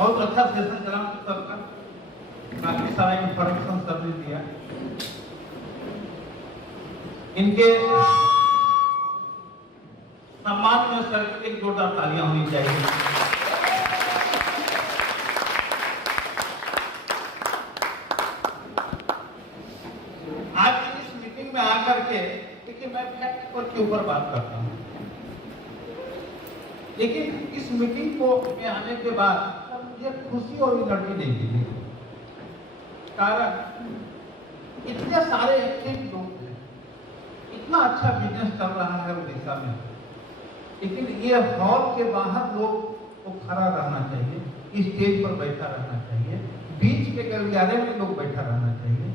बहुत अच्छा सेशन चला सबका, काफी सारा इंफॉर्मेशन सबने दिया। इनके सम्मान में सर एक जोरदार तालियां होनी चाहिए। आज की इस मीटिंग में आकर के देखिए मैं फैक्ट के ऊपर बात करता हूं, लेकिन इस मीटिंग को में आने के बाद मुझे खुशी और एनर्जी नहीं मिली। कारण इतने सारे अच्छे लोग हैं, इतना अच्छा बिजनेस चल रहा है उड़ीसा में, लेकिन ये हॉल के बाहर लोग को खड़ा रहना चाहिए, स्टेज पर बैठा रहना चाहिए, बीच के गलियारे में लोग बैठा रहना चाहिए।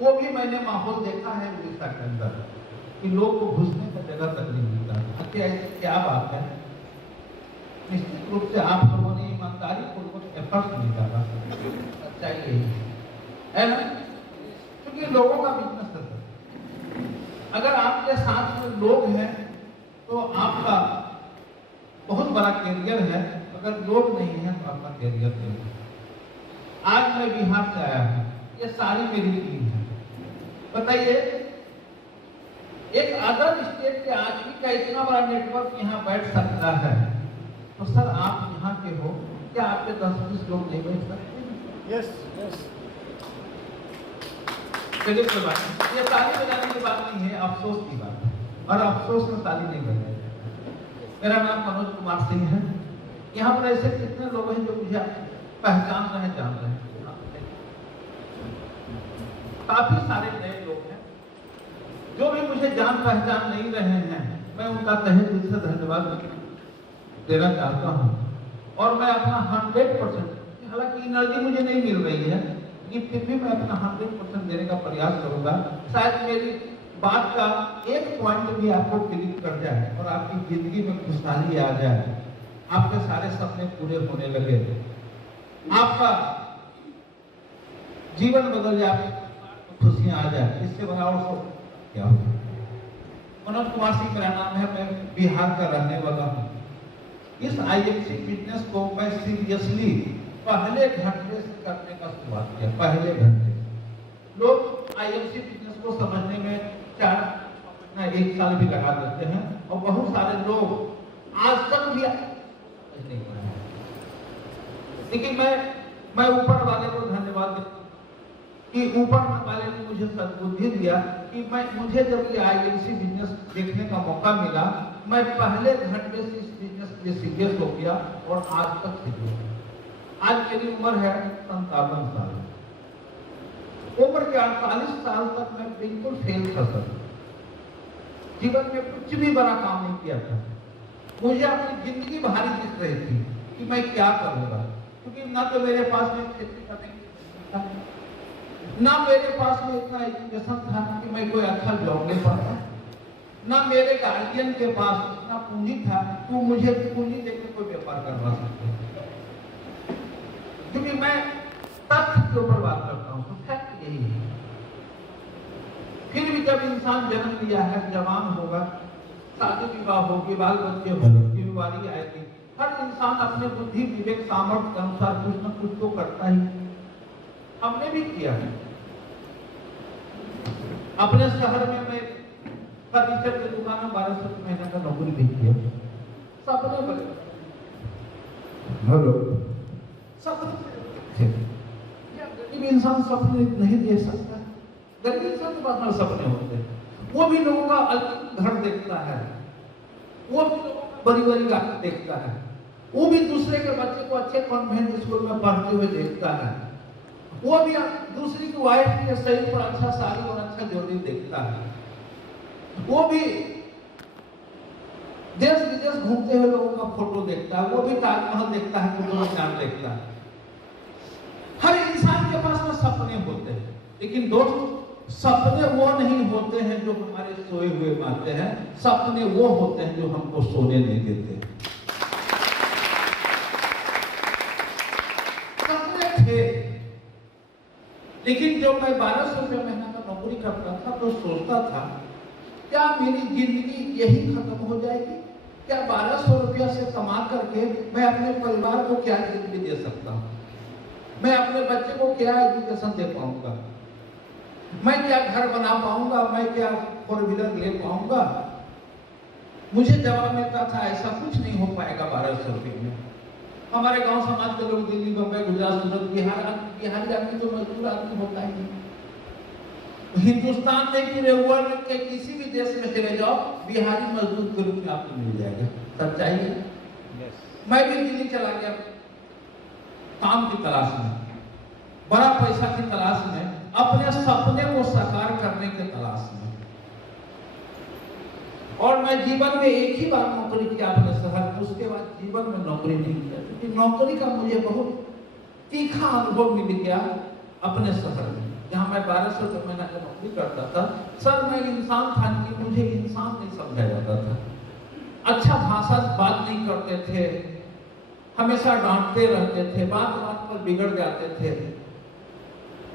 वो भी मैंने माहौल देखा है उड़ीसा के अंदर कि लोग को घुसने का जगह तक नहीं मिलता। क्या बात है, निश्चित रूप से आप लोगों ने ईमानदारी पूर्वक एफर्ट्स नहीं डाला, सच्चाई यही है ना, क्योंकि लोगों का बिजनेस है। अगर आपके साथ में लोग हैं तो आपका बहुत बड़ा कैरियर है, अगर लोग नहीं है तो आपका कैरियर नहीं है। आज मैं बिहार से आया हूं, ये सारी मेरी टीम है। बताइए, एक अदर स्टेट के आदमी का इतना बड़ा नेटवर्क यहाँ बैठ सकता है, तो सर आप यहाँ के हो, क्या आपके 10-20 लोग नहीं बैठ सकते? Yes yes. चलिए कोई बात नहीं, ये ताली बजाने की बात नहीं है, अफसोस की बात है, और अफसोस में ताली नहीं बजाई। मेरा नाम मनोज कुमार सिंह है। यहाँ पर ऐसे कितने लोग हैं जो मुझे पहचान रहे, जान रहे हैं? काफी सारे नए लोग हैं जो भी मुझे जान पहचान नहीं रहे हैं, मैं उनका तहे दिल से धन्यवाद देना चाहता हूँ। और मैं अपना 100%, हालांकि एनर्जी मुझे नहीं मिल रही है, लेकिन फिर भी मैं अपना 100% देने का प्रयास करूंगा। शायद मेरी बात का एक पॉइंट भी आपको क्लिक कर जाए और आपकी जिंदगी में खुशहाली आ जाए, आपके सारे सपने पूरे होने लगे, आपका जीवन बदल जाए, खुशियां आ जाए, इससे बड़ा और क्या होगा। मनोज कुमार सिंह मेरा नाम है, मैं बिहार का रहने वाला हूँ। इस आईएमसी बिजनेस को मैं सीरियसली पहले घंटे से करने का शुरुआत किया। पहले घंटे लोग आईएमसी बिजनेस को समझने में 1 साल भी लगा देते हैं, और बहुत सारे लोग आज तक भी नहीं पाए। लेकिन मैं ऊपर वाले को धन्यवाद देता हूं कि ऊपर वाले ने मुझे सद्बुद्धि दिया कि मुझे जब ये आईएमसी बिजनेस देखने का मौका मिला, मैं पहले घंटे से इस बिजनेस के लिए सीरियस हो गया और आज तक सीरियस हूं। आज मेरी उम्र है 57 साल। उम्र के 48 साल तक मैं बिल्कुल फेल था सर, जीवन में कुछ भी बड़ा काम नहीं किया था। मुझे अपनी जिंदगी भारी दिख रही थी कि मैं क्या करूंगा, क्योंकि ना तो मेरे पास में खेती करने की था, ना मेरे पास में इतना एजुकेशन था कि मैं कोई अच्छा जॉब ले पाता, ना मेरे गार्जियन के पास इतना पूंजी था तो मुझे पूंजी देकर कोई व्यापार करवा सकते। क्योंकि मैं तथ्य के ऊपर बात करता हूँ, तो फैक्ट यही है। फिर भी जब इंसान जन्म लिया है, जवान होगा, शादी विवाह होगी, बाल बच्चे होंगे, बीमारी आएगी, हर इंसान अपने बुद्धि विवेक सामर्थ्य के अनुसार कुछ न कुछ तो करता ही। हमने भी किया है। अपने शहर में मैं फर्नीचर की दुकान में 1200 महीने का नौकरी भी किया। सपने बड़े, हेलो, सपने गरीब इंसान सपने नहीं दे सकता। गरीब इंसान के पास सपने होते हैं, वो भी लोगों का घर देखता है, वो भी लोगों का बड़ी बड़ी गाड़ी देखता है, वो भी दूसरे के बच्चे को अच्छे कॉन्वेंट स्कूल में पढ़ते हुए देखता है, वो भी दूसरी की वाइफ के शरीर पर अच्छा साड़ी और अच्छा ज्वेलरी देखता है, वो भी देश विदेश घूमते हुए लोगों का फोटो देखता है, वो भी ताजमहल देखता है, कुतुब मीनार देखता है। हर इंसान के पास में सपने होते हैं, लेकिन दोस्त सपने वो नहीं होते हैं जो हमारे सोए हुए मानते हैं, सपने वो होते हैं जो हमको सोने नहीं देते। सपने थे, लेकिन जब मैं 1200 रुपये महीना का नौकरी करता था तो सोचता था क्या मेरी जिंदगी यही खत्म हो जाएगी? क्या 1200 रुपया से कमा करके मैं अपने परिवार को क्या जिंदगी दे सकता हूँ? मैं अपने बच्चे को क्या एजुकेशन दे पाऊंगा? मैं क्या घर बना पाऊंगा? मैं क्या 4 व्हीलर ले पाऊंगा? मुझे जवाब मिलता था ऐसा कुछ नहीं हो पाएगा 1200 रुपये में। हमारे गांव समाज के लोग दिल्ली, बम्बई, गुजरात, सूरत, बिहारी आदमी तो मजदूर आदमी होता ही नहीं। हिंदुस्तान में पूरे वर्ल्ड के किसी भी देश में चले जाओ, बिहारी मजदूर के रूप में आपको मिल जाएगा। सच्चाई है। मैं भी दिल्ली चला गया काम की तलाश में, बड़ा पैसा की तलाश में, अपने सपने को साकार करने की तलाश में। और मैं जीवन में एक ही बार नौकरी किया अपने शहर में, उसके बाद जीवन में नौकरी नहीं किया, क्योंकि नौकरी का मुझे बहुत तीखा अनुभव मिल गया अपने शहर में, जहाँ मैं 1200 रुपये महीना की नौकरी करता था। सर मैं इंसान था कि मुझे इंसान नहीं समझा जाता था। अच्छा भाषा बात नहीं करते थे, हमेशा डांटते रहते थे, बात बात पर बिगड़ जाते थे।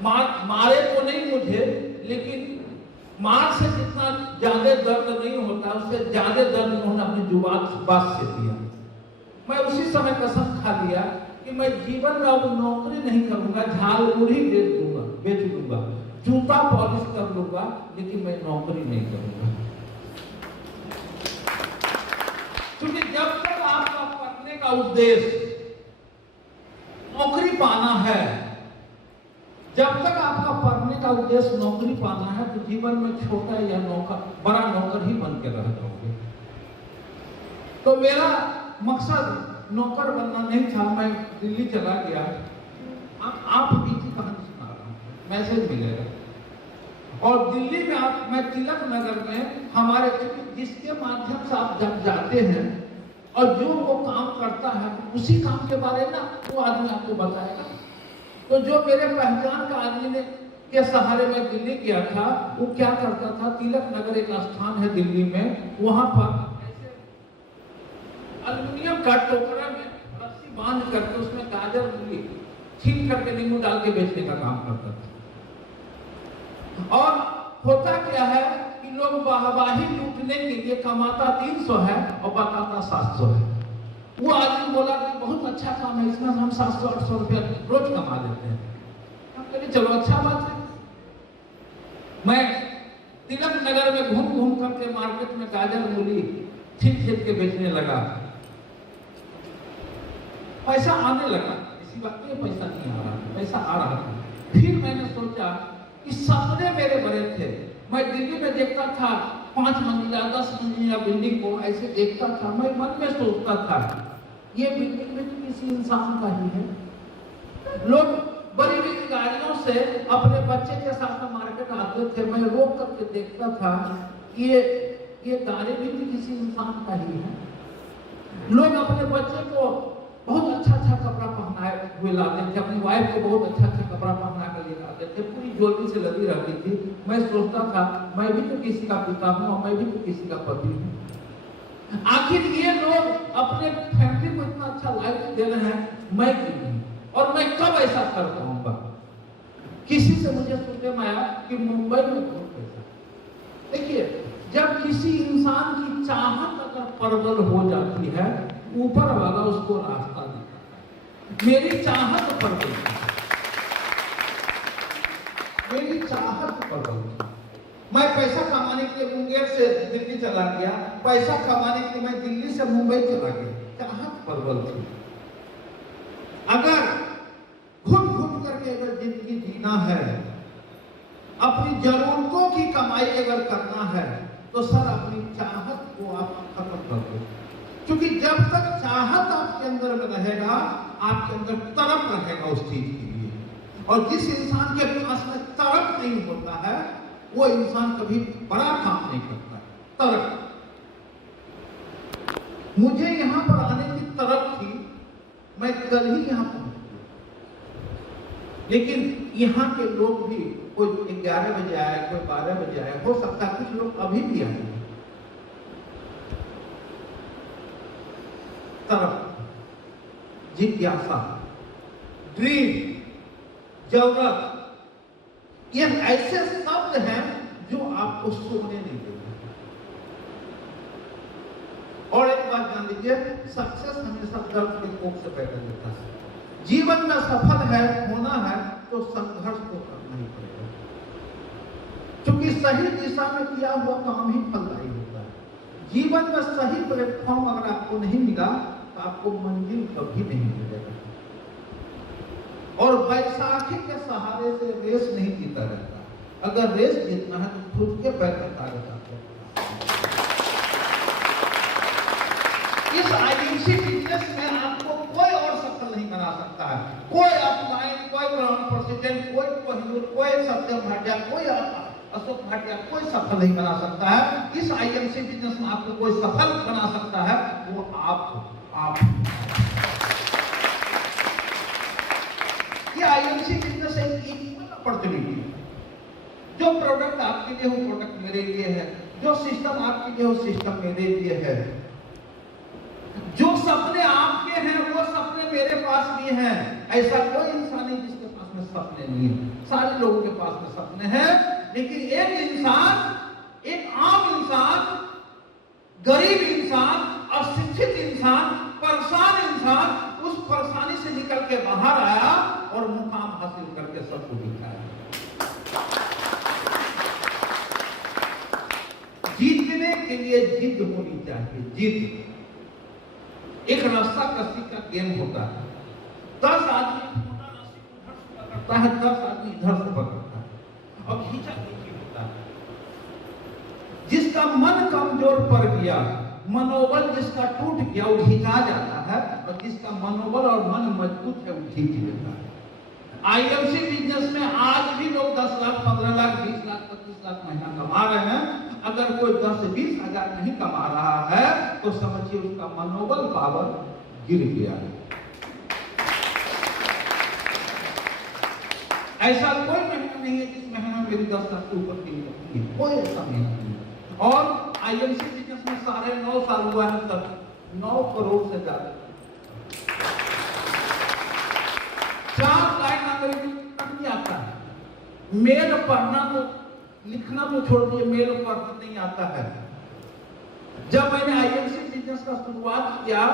मारे तो नहीं मुझे, लेकिन मार से जितना ज्यादा दर्द नहीं होता, उससे ज्यादा दर्द उन्होंने अपनी जुबान बात से दिया। मैं उसी समय कसम खा लिया कि मैं जीवन में अब नौकरी नहीं करूंगा, झाल मुड़ी बेच दूंगा, जूता पॉलिश कर लूंगा, लेकिन मैं नौकरी नहीं करूंगा। क्योंकि जब तक आपका पढ़ने का उद्देश्य नौकरी पाना है, जब तक आपका पढ़ने का उद्देश्य नौकरी पाना है, तो जीवन में छोटा या बड़ा नौकर ही बन के रह जाओगे। तो मेरा मकसद नौकर बनना नहीं था। मैं दिल्ली चला गया। आप बीती कहानी सुना रहा हूँ, मैसेज मिलेगा। और दिल्ली में मैं तिलक नगर में हमारे, जिसके माध्यम से आप जब जाते हैं और जो वो काम करता है उसी काम के बारे में वो आदमी आपको बताएगा। तो जो मेरे पहचान का आदमी ने के सहारे में दिल्ली गया था, वो क्या करता था, तिलक नगर एक स्थान है दिल्ली में, वहां पर ऐसे एल्युमिनियम का टोकरा में रस्सी बांध करके उसमें गाजर मूली छील करके नींबू डाल के बेचने का काम करता था। और होता क्या है कि लोग वाहवाही लूटने के लिए कमाता 300 है और बताता 700 है। वो आदमी बोला कि बहुत अच्छा काम है, इसमें हम 700-800 रुपया रोज कमा लेते हैं। हम कहते चलो अच्छा बात है। मैं तिलक नगर में घूम घूम करके मार्केट में गाजर मूली छील के बेचने लगा। पैसा आने लगा, इसी बात में पैसा नहीं आ रहा, पैसा आ रहा था। फिर मैंने सोचा कि सपने मेरे बड़े थे। मैं दिल्ली में देखता था 5 मंजिला 10 मंजिला बिल्डिंग को, ऐसे देखता था। मैं मन में सोचता था ये बिल्डिंग में तो किसी इंसान का ही है। लोग बड़ी बड़ी गाड़ियों से अपने बच्चे के साथ मार्केट आते थे। मैं रोक करके देखता था ये गाड़ी भी तो किसी इंसान का ही है। लोग अपने बच्चे को बहुत अच्छा अच्छा कपड़ा पहनाए हुए लाते थे, अपनी वाइफ को बहुत अच्छा अच्छा कपड़ा पहना कर ले आते थे, पूरी ज्वेलरी से लगी रहती थी। मैं सोचता था मैं भी तो किसी का पिता हूँ और मैं भी तो किसी का पति हूँ। आखिर ये लोग अपने फैमिली को इतना अच्छा लाइफ दे रहे हैं, मैं क्यों नहीं? और मैं कब ऐसा कर पाऊंगा? किसी से मुझे सुनने में आया कि मुंबई में बहुत पैसा। देखिए, जब किसी इंसान की चाहत अगर प्रबल हो जाती है, ऊपर वाला उसको रास्ता देता है। मेरी चाहत प्रबल थी, मेरी चाहत प्रबल थी। मैं पैसा कमाने के लिए मुंगेर से दिल्ली चला गया, पैसा कमाने के लिए मैं दिल्ली से मुंबई चला गया। चाहत प्रबल थी। अगर घुट घुट करके अगर जिंदगी जीना है, अपनी जरूरतों की कमाई अगर करना है, तो सर अपनी चाहत को आप खत्म कर दो। क्योंकि जब तक चाहत आपके अंदर में रहेगा, आपके अंदर तड़प रहेगा उस चीज के लिए। और जिस इंसान के पास में तड़प नहीं होता है, वो इंसान कभी बड़ा काम नहीं करता। तड़प, मुझे यहां पर आने की तड़प थी, मैं कल ही यहां पहुंच गया। लेकिन यहां के लोग भी, कोई 11 बजे आए, कोई 12 बजे आए, हो सकता है कुछ लोग अभी भी आए। तरफ, जिज्ञासा, ड्रीम, जरूरत, ये ऐसे शब्द हैं जो आपको सोने नहीं देते। और एक बात जान लीजिए, सक्सेस हमेशा दर्द के कोख से पैदा होता है। जीवन में सफल है होना है तो संघर्ष तो करना ही पड़ेगा, क्योंकि सही दिशा में किया हुआ काम ही फलदायी होता है। जीवन में सही प्लेटफॉर्म अगर आपको नहीं मिला तो आपको मंजिल कभी नहीं मिलेगा। और बैसाखी के सहारे से रेस नहीं जीता रहता, अगर रेस जीतना है तो खुद के पैर पर ताकत आपको। इस आईएमसी बिजनेस में आपको कोई और सफल नहीं बना सकता है। कोई अपलाइन, कोई ब्राउन प्रेसिडेंट, कोई कोहिनूर, कोई सत्यम भाटिया, कोई अशोक भाटिया, कोई सफल नहीं बना सकता है। इस आईएमसी बिजनेस में आपको कोई सफल बना सकता है वो आप। ये आईएमसी बिजनेस एक इक्वल अपॉर्चुनिटी है। जो प्रोडक्ट आपके लिए हो प्रोडक्ट मेरे लिए है, जो सिस्टम आपके लिए हो सिस्टम मेरे लिए है, जो सपने आपके हैं वो सपने मेरे पास भी हैं। ऐसा कोई इंसान नहीं जिसके पास में सपने नहीं है, सारे लोगों के पास में सपने हैं। लेकिन एक इंसान, एक आम इंसान, गरीब इंसान, अशिक्षित इंसान, परेशान इंसान उस परेशानी से निकल के बाहर आया और मुकाम हासिल करके सबको दिखाया। जीतने के लिए जिद होनी चाहिए, जिद। एक रस्सा कसी का गेम होता है, 10 आदमी रस्सी उधर से पकड़ता है, 10 आदमी इधर से पकड़ता है और खींचा खींची होता है। जिसका मन कमजोर पड़ गया, मनोबल जिसका टूट गया वो खींचा जाता है, और जिसका मनोबल और मन मजबूत है वो खींच लेता है। आईएमसी बिजनेस में आज भी लोग 10 लाख, 15 लाख, 20 लाख, 25 लाख महीना कमा रहे हैं। अगर कोई 10-20 हजार नहीं कमा रहा है तो समझिए उसका मनोबल पावर गिर गया है। ऐसा कोई महीना नहीं है जिस महीने में मेरी 10 लाख से ऊपर की इनकम नहीं, कोई ऐसा महीना नहीं है। और आईएमसी बिजनेस में 9.5 साल हुआ है तक 9 करोड़ से ज्यादा 4 लाइन अंग्रेजी तक नहीं आता है। मेल पढ़ना तो, लिखना तो छोड़ दिए, मेल पढ़ना नहीं आता है। जब मैंने आईएमसी बिजनेस का शुरुआत किया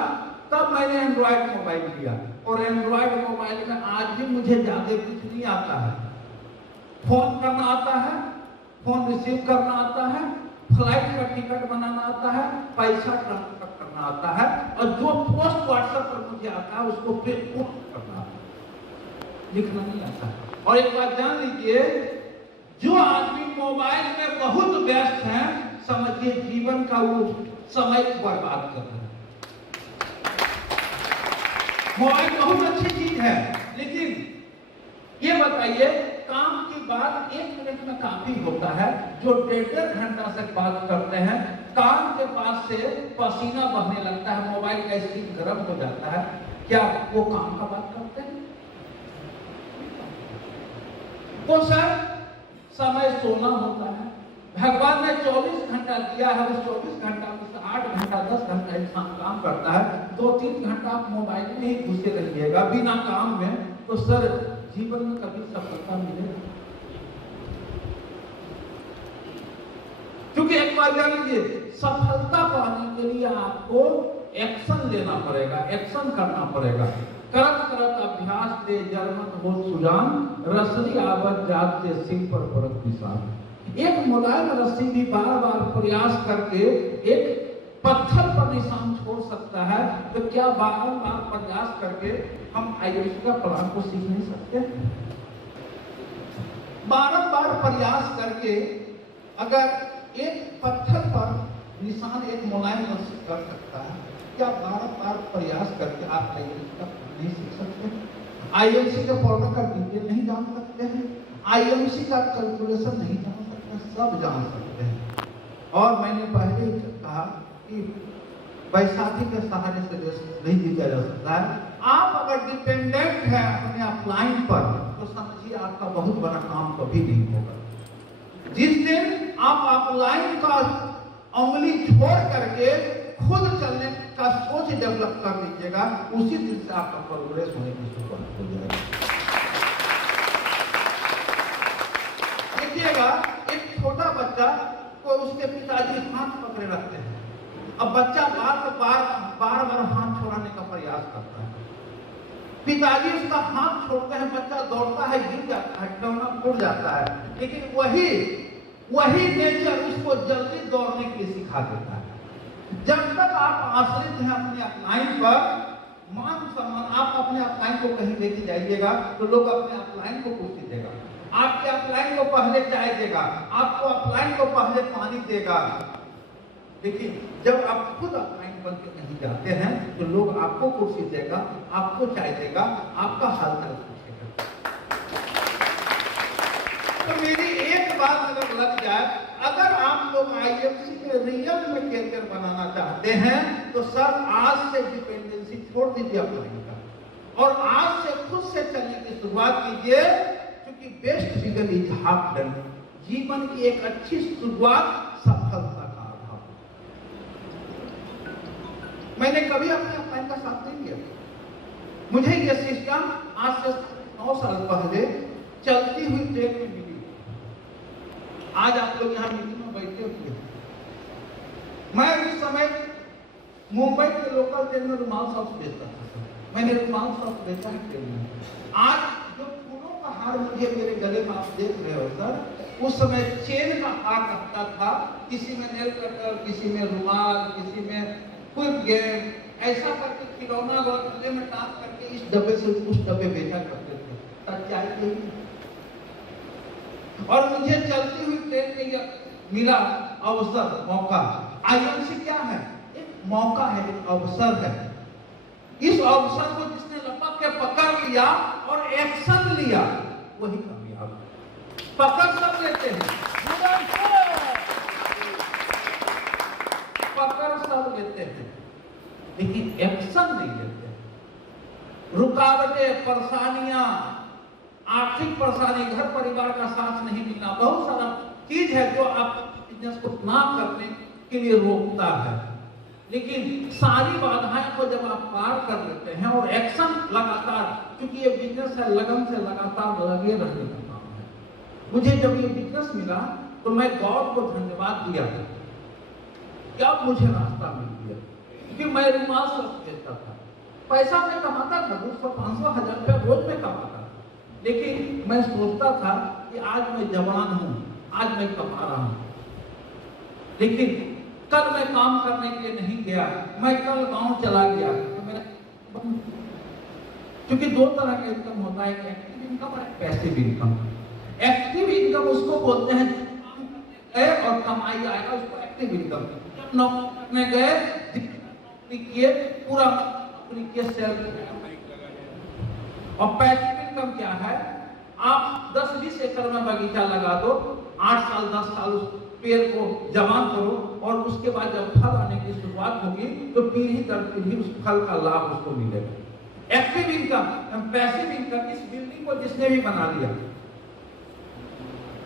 तब मैंने एंड्रॉइड मोबाइल लिया, और एंड्रॉइड मोबाइल में आज भी मुझे ज्यादा कुछ नहीं आता है। फोन करना आता है, फोन रिसीव करना आता है, फ्लाइट का टिकट बनाना आता है, पैसा ट्रांसफर करना आता है, और जो पोस्ट व्हाट्सएप पर मुझे आता है उसको प्रिंट करना आता है, लिखना नहीं आता है। और एक बात जान लीजिए, जो आदमी मोबाइल में बहुत व्यस्त है समझिए जीवन का वो समय बर्बाद कर रहा है। मोबाइल बहुत अच्छी चीज है, लेकिन ये बताइए काम की बात 1 मिनट में काफी होता है। जो 1.5 घंटा से बात करते हैं, कान के पास से पसीना बहने लगता है, मोबाइल का स्क्रीन गर्म हो जाता है, क्या वो काम का बात करते हैं? तो सर समय सोना होता है। भगवान ने 24 घंटा दिया है, उस 24 घंटा में से 8 घंटा 10 घंटा इंसान काम करता है, 2-3 घंटा आप मोबाइल में ही घुसे रहिएगा बिना काम में, तो सर जीवन में कभी सफलता मिलेगी? क्योंकि एक बात जान लीजिए, सफलता पाने के लिए आपको एक्शन लेना पड़ेगा, एक्शन करना पड़ेगा। करत करत अभ्यास दे जर्मन हो सुजान, रसरी आवत जात से सिंह पर परत निशान। एक मुलायम रस्सी भी बार बार प्रयास करके एक पत्थर पर निशान छोड़ सकता है, तो क्या बार-बार प्रयास करके हम आईएमसी का प्लान को सीख नहीं सकते? बार-बार प्रयास करके अगर एक पत्थर पर निशान एक मुलायम रस्सी कर सकता है, क्या बार-बार प्रयास करके आप आईएमसी का नहीं सीख सकते? आईएमसी के फॉर्मूला का डिटेल नहीं जान सकते हैं, आईएमसी का कैलकुलेशन नहीं जान सकते, सब जान सकते हैं। और मैंने पहले ही कहा कि बैसाखी के सहारे से देश नहीं जीता जा सकता है। आप अगर डिपेंडेंट है अपने अपलाइन पर तो समझिए आपका बहुत बड़ा काम कभी नहीं होगा। जिस दिन आप अपलाइन का उंगली छोड़ करके खुद चलने का सोच डेवलप कर लीजिएगा, उसी दिन से आपका प्रोग्रेस होने की शुरुआत हो जाएगी। देखिएगा, एक छोटा बच्चा को उसके पिताजी हाथ पकड़े रखते हैं, अब बच्चा बार बार हाथ छोड़ाने का प्रयास करता है, पिताजी उसका हाथ छोड़ते हैं, बच्चा दौड़ता है, गिर जाता है, खिलौना टूट जाता है, लेकिन वही नेचर उसको जल्दी दौड़ने के लिए सिखा देता है। जब तक आप आश्रित हैं अपने अपलाइन पर, मान सम्मान, आप अपने अपलाइन को कहीं लेके जाइएगा तो लोग अपने अपलाइन को कुछ देगा, आपके अपलाइन को पहले चाय देगा, आपको अपलाइन को पहले पानी देगा। लेकिन जब आप खुद अपलाइन बन के कहीं जाते हैं तो लोग आपको कुर्सी देगा, आपको चाय देगा, आपका हाल चाल पूछेगा। तो मेरी एक बात अगर लग जाए, अगर आप लोग आईएफसी में रियल में कैरियर बनाना चाहते हैं तो सर आज से डिपेंडेंसी छोड़ दीजिए अपलाइन का और आज से खुद से चलने की शुरुआत कीजिए, क्योंकि best begun is half done. जीवन की एक अच्छी शुरुआत सफलता का आधार। मैंने कभी अपने अपलाइन का साथ नहीं लिया। मुझे यह सिस्टम आज से 9 साल पहले चलती हुई ट्रेन में मिली। आज आप लोग यहाँ मीटिंग में बैठे हुए हैं। मैं उस समय मुंबई के लोकल ट्रेन में रुमाल सॉक्स बेचता था। मैंने रुमाल सॉक्स बेचा है ट्रेन में। आज जो फूलों का हार मुझे मेरे गले में आप देख रहे हो सर, उस समय चेन का हार रखता था, किसी में नेल कटर, किसी में रुमाल, किसी में क्विक गेम, ऐसा करके खिलौना गले में टांग करके इस डब्बे से उस डब्बे बेचा करते थे। सच्चाई यही। और मुझे चलती हुई ट्रेन में यह मिला अवसर, मौका। आईएमसी क्या है? एक मौका है, एक अवसर है। इस अवसर को जिसने लपक के पकड़ लिया और एक्शन लिया वही कामयाब। पकड़ सब लेते हैं, पकड़ सब लेते हैं, लेकिन एक्शन नहीं लेते। रुकावटें, परेशानियां, आर्थिक परेशानी, घर परिवार का साथ नहीं मिलना, बहुत सारा चीज है जो आप बिजनेस को ना करने के लिए रोकता है। लेकिन सारी बाधाएं को जब आप पार कर लेते हैं और एक्शन लगातार, क्योंकि ये बिजनेस है, लगन से लगातार लगे रहने का काम है। मुझे जब ये बिजनेस मिला तो मैं गॉड को धन्यवाद दिया कि अब मुझे रास्ता मिल गया, क्योंकि मैं रुमाल सब देता था, पैसा मैं कमाता था, 200, 500, 1000 रुपया रोज में कमाता। लेकिन मैं सोचता था कि आज मैं जवान हूं, आज मैं कमा रहा हूं, लेकिन कल मैं काम करने के लिए नहीं गया, मैं कल गांव चला गया तो मेरा, क्योंकि 2 तरह का इनकम होता है, एक्टिव इनकम और पैसिव इनकम। एक्टिव इनकम उसको बोलते हैं गए और कमाई आएगा, उसको एक्टिव इनकम। जब नौकरी में गए, किए पूरा अपनी के सेल्फ। और पैसिव इनकम क्या है? आप 10-20 एकड़ में बगीचा लगा दो, 8 साल 10 साल उस पेड़ को जवान करो और उसके बाद जब फल आने की शुरुआत होगी तो पीढ़ी दर पीढ़ी उस फल का लाभ उसको मिलेगा। एक्टिव इनकम, पैसिव इनकम, इस बिल्डिंग को जिसने भी बना लिया,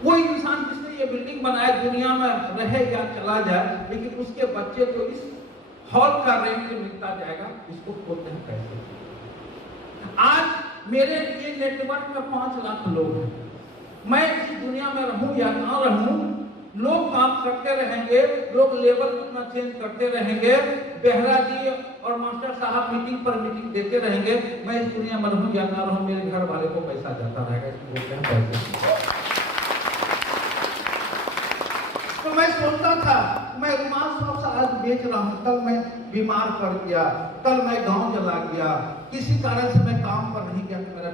वो इंसान जिसने ये बिल्डिंग बनाया दुनिया में रहे या चला जाए, लेकिन उसके बच्चे को इस हॉल का रेंट मिलता जाएगा, इसको बोलते हैं पैसे। आज मेरे ये नेटवर्क में 5 लाख लोग हैं। मैं इस दुनिया में रहूं या ना रहूं, लोग काम करते रहेंगे, लोग लेवल अपना चेंज करते रहेंगे, बेहरा जी और मास्टर साहब मीटिंग पर मीटिंग देते रहेंगे। मैं इस दुनिया में रहूं या ना रहूं, मेरे घर वाले को पैसा जाता रहेगा, इसको बोलते हैं पैसे। तो मैं सोचता था मैं रुमाल सॉक्स आज बेच रहा हूं, कल मैं बीमार पड़ गया, कल मैं गांव चला गया, किसी कारण से मैं काम पर नहीं गया तो मेरा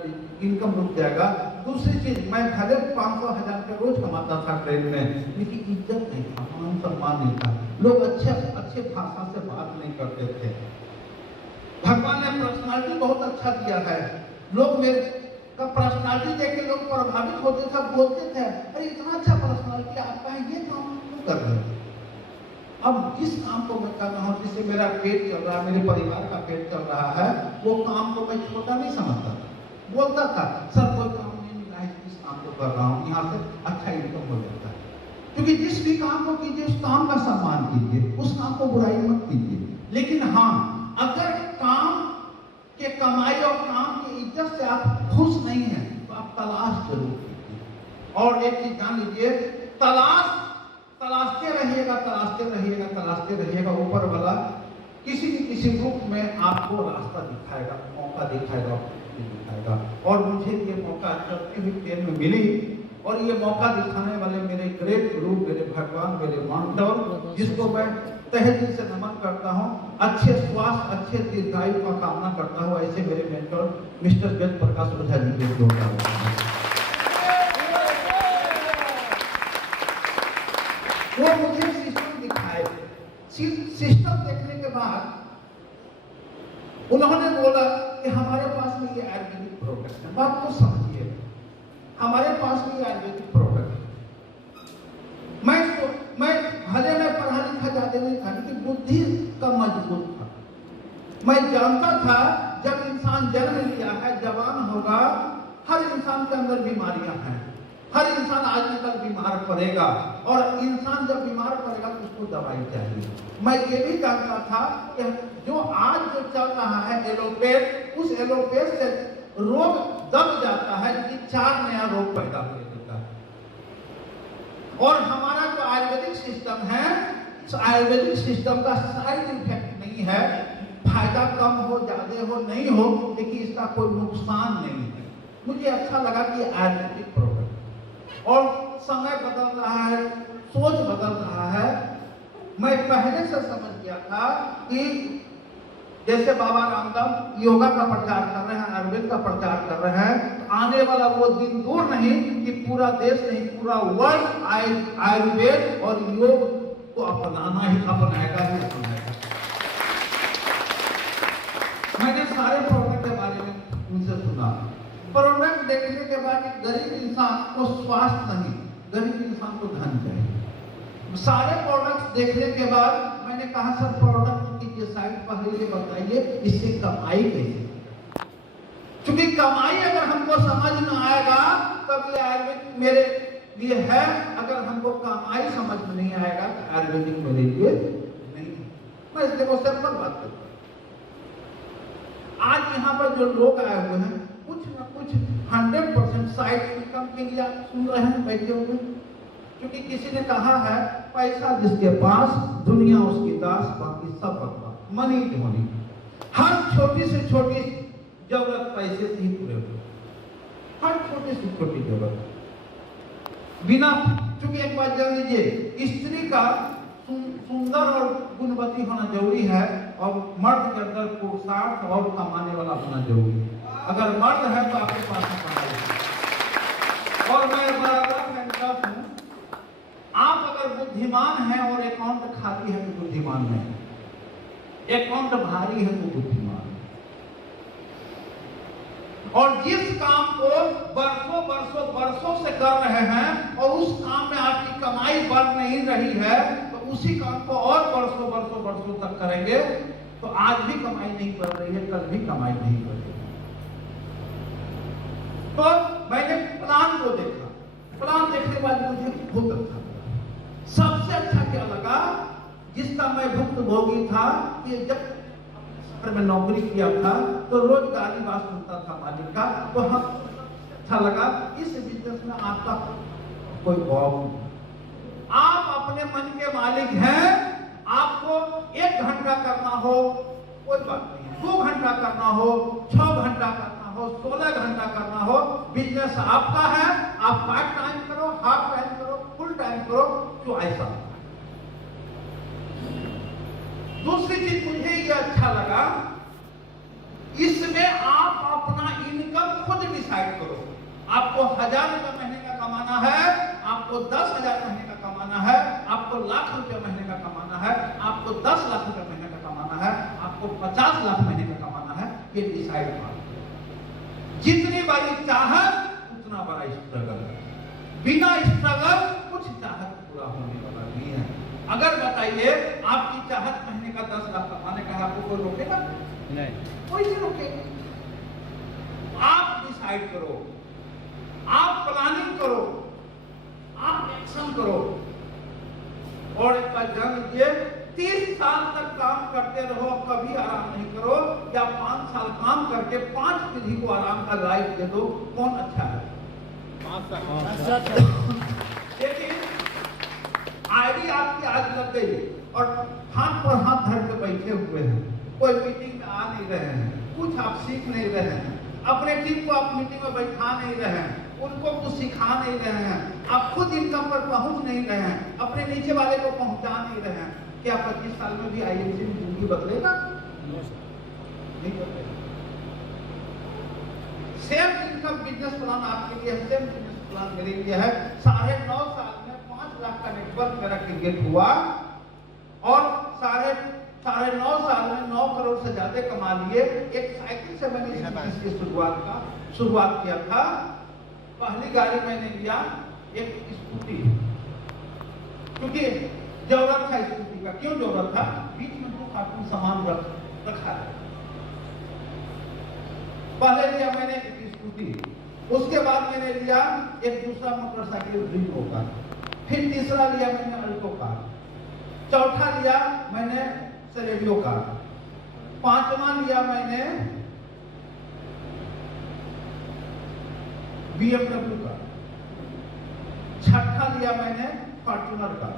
इनकम रुक जाएगा। दूसरी चीज, मैं भले 500-1000 रुपये रोज कमाता था ट्रेन में, लेकिन इज्जत नहीं था, मान सम्मान नहीं था, लोग अच्छे भाषा से बात नहीं करते थे। भगवान ने पर्सनालिटी बहुत अच्छा दिया है, लोग मेरे का पर्सनालिटी देख के लोग प्रभावित होते थे, बोलते थे अरे इतना अच्छा पर्सनालिटी आपका है, ये काम क्यों कर रहे हैं। अब जिस काम को मैं कर रहा हूँ, जिससे मेरा पेट चल रहा है, मेरे परिवार का पेट चल रहा है, वो काम को मैं छोटा नहीं समझता था। बोलता था सर कोई काम नहीं मिला है, जिस काम को कर रहा हूँ यहाँ से अच्छा इनकम हो जाता है। क्योंकि जिस भी काम को कीजिए उस काम का सम्मान कीजिए, उस काम को बुराई मत कीजिए। लेकिन हाँ, अगर काम के कमाई और काम की इज्जत से आप खुश नहीं हैं तो आप तलाश जरूर कीजिए। और एक चीज जान लीजिए, तलाशते रहिए तलाशते रहिएगा। ऊपर वाला किसी न किसी रूप में आपको रास्ता दिखाएगा, मौका दिखाएगा। और मुझे ये मौका चलती हुई ट्रेन में मिली, और ये मौका दिखाने वाले मेरे ग्रेट गुरु, मेरे भगवान, मेरे मानव, जिसको मैं तहे दिल से नमन करता हूँ, अच्छे स्वास्थ्य, अच्छे दीर्घायु का कामना करता हूँ। ऐसे मेरे मेंटर मिस्टर वेद प्रकाश ओझा जी के जोड़ता वो मुझे सिस्टम दिखाए। सिस्टम देखने के बाद उन्होंने बोला कि हमारे पास में ये आयुर्वेदिक प्रोडक्ट है। बात तो समझिए, हमारे पास में ये आयुर्वेदिक प्रोडक्ट है। मैं भले मैं पढ़ा लिखा ज्यादा नहीं था, लेकिन बुद्धि का मजबूत था। मैं जानता था जब इंसान जन्म लिया है, जवान होगा, हर इंसान के अंदर बीमारियां हैं, हर इंसान आज कल बीमार पड़ेगा, और इंसान जब बीमार पड़ेगा तो उसको दवाई चाहिए। मैं ये भी जानता था कि जो आज जो चल रहा है एलोपैथ, उस एलोपैथ से रोग दब जाता है कि 4 नया रोग पैदा कर देता है। और हमारा जो आयुर्वेदिक सिस्टम है, इस आयुर्वेदिक सिस्टम का साइड इफेक्ट नहीं है, फायदा कम हो ज्यादा हो नहीं हो, लेकिन इसका कोई नुकसान नहीं है। मुझे अच्छा लगा कि आयुर्वेदिक प्रोडक्ट, और समय बदल रहा है, सोच बदल रहा है। मैं पहले से समझ गया था कि जैसे बाबा रामदेव योगा का प्रचार कर रहे हैं, आयुर्वेद का प्रचार कर रहे हैं, आने वाला वो दिन दूर नहीं कि पूरा देश नहीं, पूरा वर्ल्ड आयुर्वेद और योग को अपनाएगा ही अपनाएगा। मैंने सारे प्रोडक्ट के बारे में उनसे सुना। प्रोडक्ट देखने के बाद एक गरीब इंसान को स्वास्थ्य नहीं, गरीब इंसान को धन चाहिए। सारे प्रोडक्ट्स देखने के बाद मैंने कहा सर प्रोडक्ट की साइड पहले ये बताइए, इससे कमाई कैसे? क्योंकि कमाई अगर हमको समझ में आएगा तब ये आयुर्वेदिक मेरे लिए है, अगर हमको कमाई समझ में नहीं आएगा तो आयुर्वेदिक मेरे लिए नहीं। मैं इसलिए वो सिंपल बात करता हूँ। आज यहाँ पर जो लोग आए हुए हैं, कुछ न कुछ 100% साइड इनकम के लिए आप सुन रहे हैं, बैठे हुए। क्योंकि किसी ने कहा है पैसा जिसके पास दुनिया उसकी दास, बाकी सब बकवास, मनी ढोनी। हर छोटी से छोटी जरूरत पैसे से ही पूरे हो, हर छोटी से छोटी जरूरत बिना। क्योंकि एक बात जान लीजिए, स्त्री का सुंदर और गुणवती होना जरूरी है, और मर्द के अंदर पुरुषार्थ और कमाने वाला होना जरूरी है। अगर मर्द है तो आपके पास कमाई। और मैं बराबर कहता हूँ, आप अगर बुद्धिमान हैं और अकाउंट खाली है तो बुद्धिमान नहीं, अकाउंट भारी है तो बुद्धिमान। और जिस काम को वर्षों से कर रहे हैं और उस काम में आपकी कमाई बढ़ नहीं रही है, तो उसी काम को और वर्षों तक करेंगे तो आज भी कमाई नहीं कर रही है, कल भी कमाई नहीं कर रही है। तो मैंने प्लान को देखा, प्लान देखने के बाद मुझे बहुत अच्छा लगा। सबसे अच्छा क्या लगा, जिसका मैं भुक्तभोगी था, कि जब शहर में नौकरी किया था तो रोज गाली बात सुनता था मालिक का, तो हम अच्छा लगा इस बिजनेस में आपका कोई बॉब, आप अपने मन के मालिक हैं। आपको 1 घंटा करना हो कोई बात नहीं, 2 घंटा करना हो, 6 घंटा करना हो, 16 घंटा करना हो, बिजनेस आपका है। आप पार्ट टाइम करो, हाफ टाइम करो, फुल टाइम करो, तो ऐसा। दूसरी चीज मुझे ये अच्छा लगा, इसमें आप अपना इनकम खुद डिसाइड करो। आपको 1000 रुपये महीने का कमाना है, आपको 10,000 महीने का कमाना है, आपको लाख रुपये महीने का कमाना है, आपको 10 लाख रुपये महीने का कमाना है, आपको 50 लाख महीने का कमाना है, ये डिसाइड करो। जितनी बड़ी चाहत उतना बड़ा स्ट्रगल। बिना स्ट्रगल कुछ चाहत पूरा होने वाला नहीं है। अगर बताइए आपकी चाहत महीने का 10 लाख कमाने का, आपको कोई रोकेगा? नहीं, कोई नहीं रोकेगा। आप डिसाइड करो, आप प्लानिंग करो, आप एक्शन करो। और एक बात जान लीजिए, 30 साल तक काम करते रहो, कभी आराम नहीं करो, या 5 साल काम करके 5 पीढ़ी को आराम का लाइफ दे दो, कौन अच्छा है? 5 साल। लेकिन आईडी आपकी आज गई और हाथ पर हाथ धर के बैठे हुए हैं, कोई मीटिंग में आ नहीं रहे हैं, कुछ आप सीख नहीं रहे हैं, अपने टीम को आप मीटिंग में बैठा नहीं रहे हैं, उनको कुछ सिखा नहीं रहे हैं, आप खुद इनकम पर पहुंच नहीं रहे हैं, अपने नीचे वाले को पहुंचा नहीं रहे हैं, क्या 25 साल में भी आईएमसी में जिंदगी बदलेगा? नहीं बदलेगा। सेम इनकम बिजनेस प्लान आपके लिए है, सेम बिजनेस प्लान मेरे लिए है। 9.5 साल में 5 लाख का नेटवर्क मेरा क्रिएट हुआ और 9.5 साल में 9 करोड़ से ज्यादा कमा लिए। एक साइकिल से मैंने इस बिजनेस की शुरुआत किया था। पहली गाड़ी मैंने लिया एक स्कूटी, क्योंकि जरूरत था स्कूटी का। क्यों जरूरत था? बीच में 2 कार्टून सामान रखा है। पहले लिया मैंने एक स्कूटी, उसके बाद मैंने लिया एक दूसरा मोटरसाइकिल ड्रीमो का, फिर तीसरा लिया मैंने अल्टो का, चौथा लिया मैंने सेलेरियो का, 5वां लिया मैंने BMW का, 6ठा लिया मैंने फॉर्च्यूनर का,